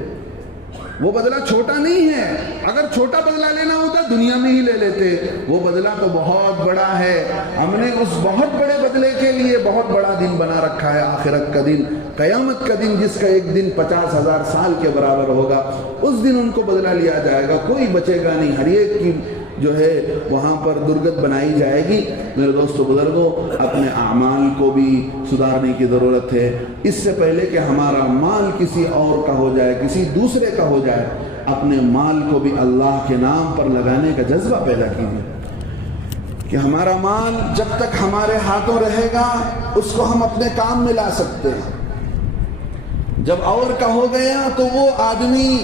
وہ بدلہ چھوٹا نہیں ہے۔ اگر چھوٹا بدلہ لینا ہوتا دنیا میں ہی لے لیتے، وہ بدلہ تو بہت بڑا ہے۔ ہم نے اس بہت بڑے بدلے کے لیے بہت بڑا دن بنا رکھا ہے، آخرت کا دن، قیامت کا دن، جس کا ایک دن 50,000 سال کے برابر ہوگا۔ اس دن ان کو بدلہ لیا جائے گا، کوئی بچے گا نہیں، ہر ایک کی جو ہے وہاں پر درگت بنائی جائے گی۔ میرے دوستو بزرگوں، اپنے اعمال کو بھی سدھارنے کی ضرورت ہے۔ اس سے پہلے کہ ہمارا مال کسی اور کا ہو جائے، کسی دوسرے کا ہو جائے، اپنے مال کو بھی اللہ کے نام پر لگانے کا جذبہ پیدا کیجیے کہ ہمارا مال جب تک ہمارے ہاتھوں رہے گا اس کو ہم اپنے کام میں لا سکتے ہیں۔ جب اور کا ہو گیا تو وہ آدمی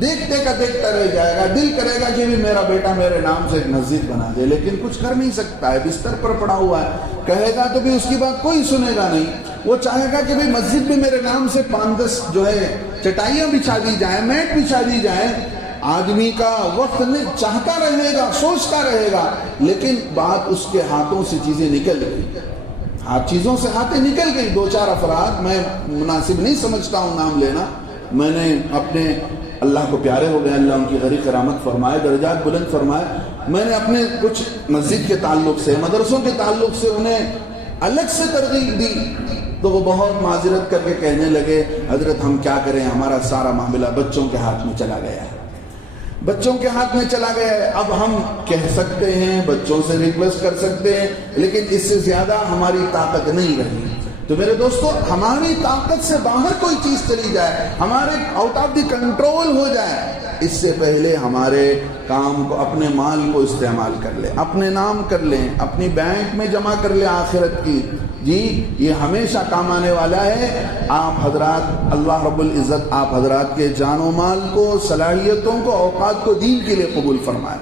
دیکھتے کا دیکھتا رہ جائے گا، دل کرے گا کہ بھی میرا بیٹا میرے نام سے ایک مسجد بنا دے، لیکن کچھ کر نہیں سکتا ہے، بستر پر پڑا ہوا ہے، کہے گا تو بھی اس کی بات کوئی سنے گا نہیں۔ وہ چاہے گا کہ بھی مسجد میں میرے نام سے 5-10 جو ہے چٹائیاں بچھا دی جائیں، میٹ بچھا دی جائیں۔ آدمی کا وقت چاہتا رہے گا، سوچتا رہے گا، لیکن بات اس کے ہاتھوں سے چیزیں نکل گئی، چیزوں سے ہاتھیں نکل گئی۔ 2-4 افراد، میں مناسب نہیں سمجھتا ہوں نام لینا، میں نے اپنے اللہ کو پیارے ہو گئے، اللہ ان کی غریب کرامت فرمائے، درجات بلند فرمائے، میں نے اپنے کچھ مسجد کے تعلق سے، مدرسوں کے تعلق سے انہیں الگ سے ترغیب دی، تو وہ بہت معذرت کر کے کہنے لگے حضرت ہم کیا کریں، ہمارا سارا معاملہ بچوں کے ہاتھ میں چلا گیا ہے، بچوں کے ہاتھ میں چلا گیا ہے۔ اب ہم کہہ سکتے ہیں، بچوں سے ریکویسٹ کر سکتے ہیں، لیکن اس سے زیادہ ہماری طاقت نہیں رہی۔ تو میرے دوستو، ہماری طاقت سے باہر کوئی چیز چلی جائے، ہمارے آؤٹ آف دی کنٹرول ہو جائے، اس سے پہلے ہمارے کام کو، اپنے مال کو استعمال کر لیں، اپنے نام کر لیں، اپنی بینک میں جمع کر لیں آخرت کی۔ جی یہ ہمیشہ کام آنے والا ہے۔ آپ حضرات، اللہ رب العزت آپ حضرات کے جان و مال کو، صلاحیتوں کو، اوقات کو دین کے لیے قبول فرمائے۔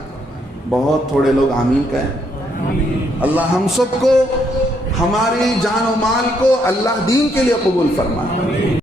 بہت تھوڑے لوگ آمین کہیں۔ اللہ ہم سب کو، ہماری جان و مال کو اللہ دین کے لیے قبول فرمائے۔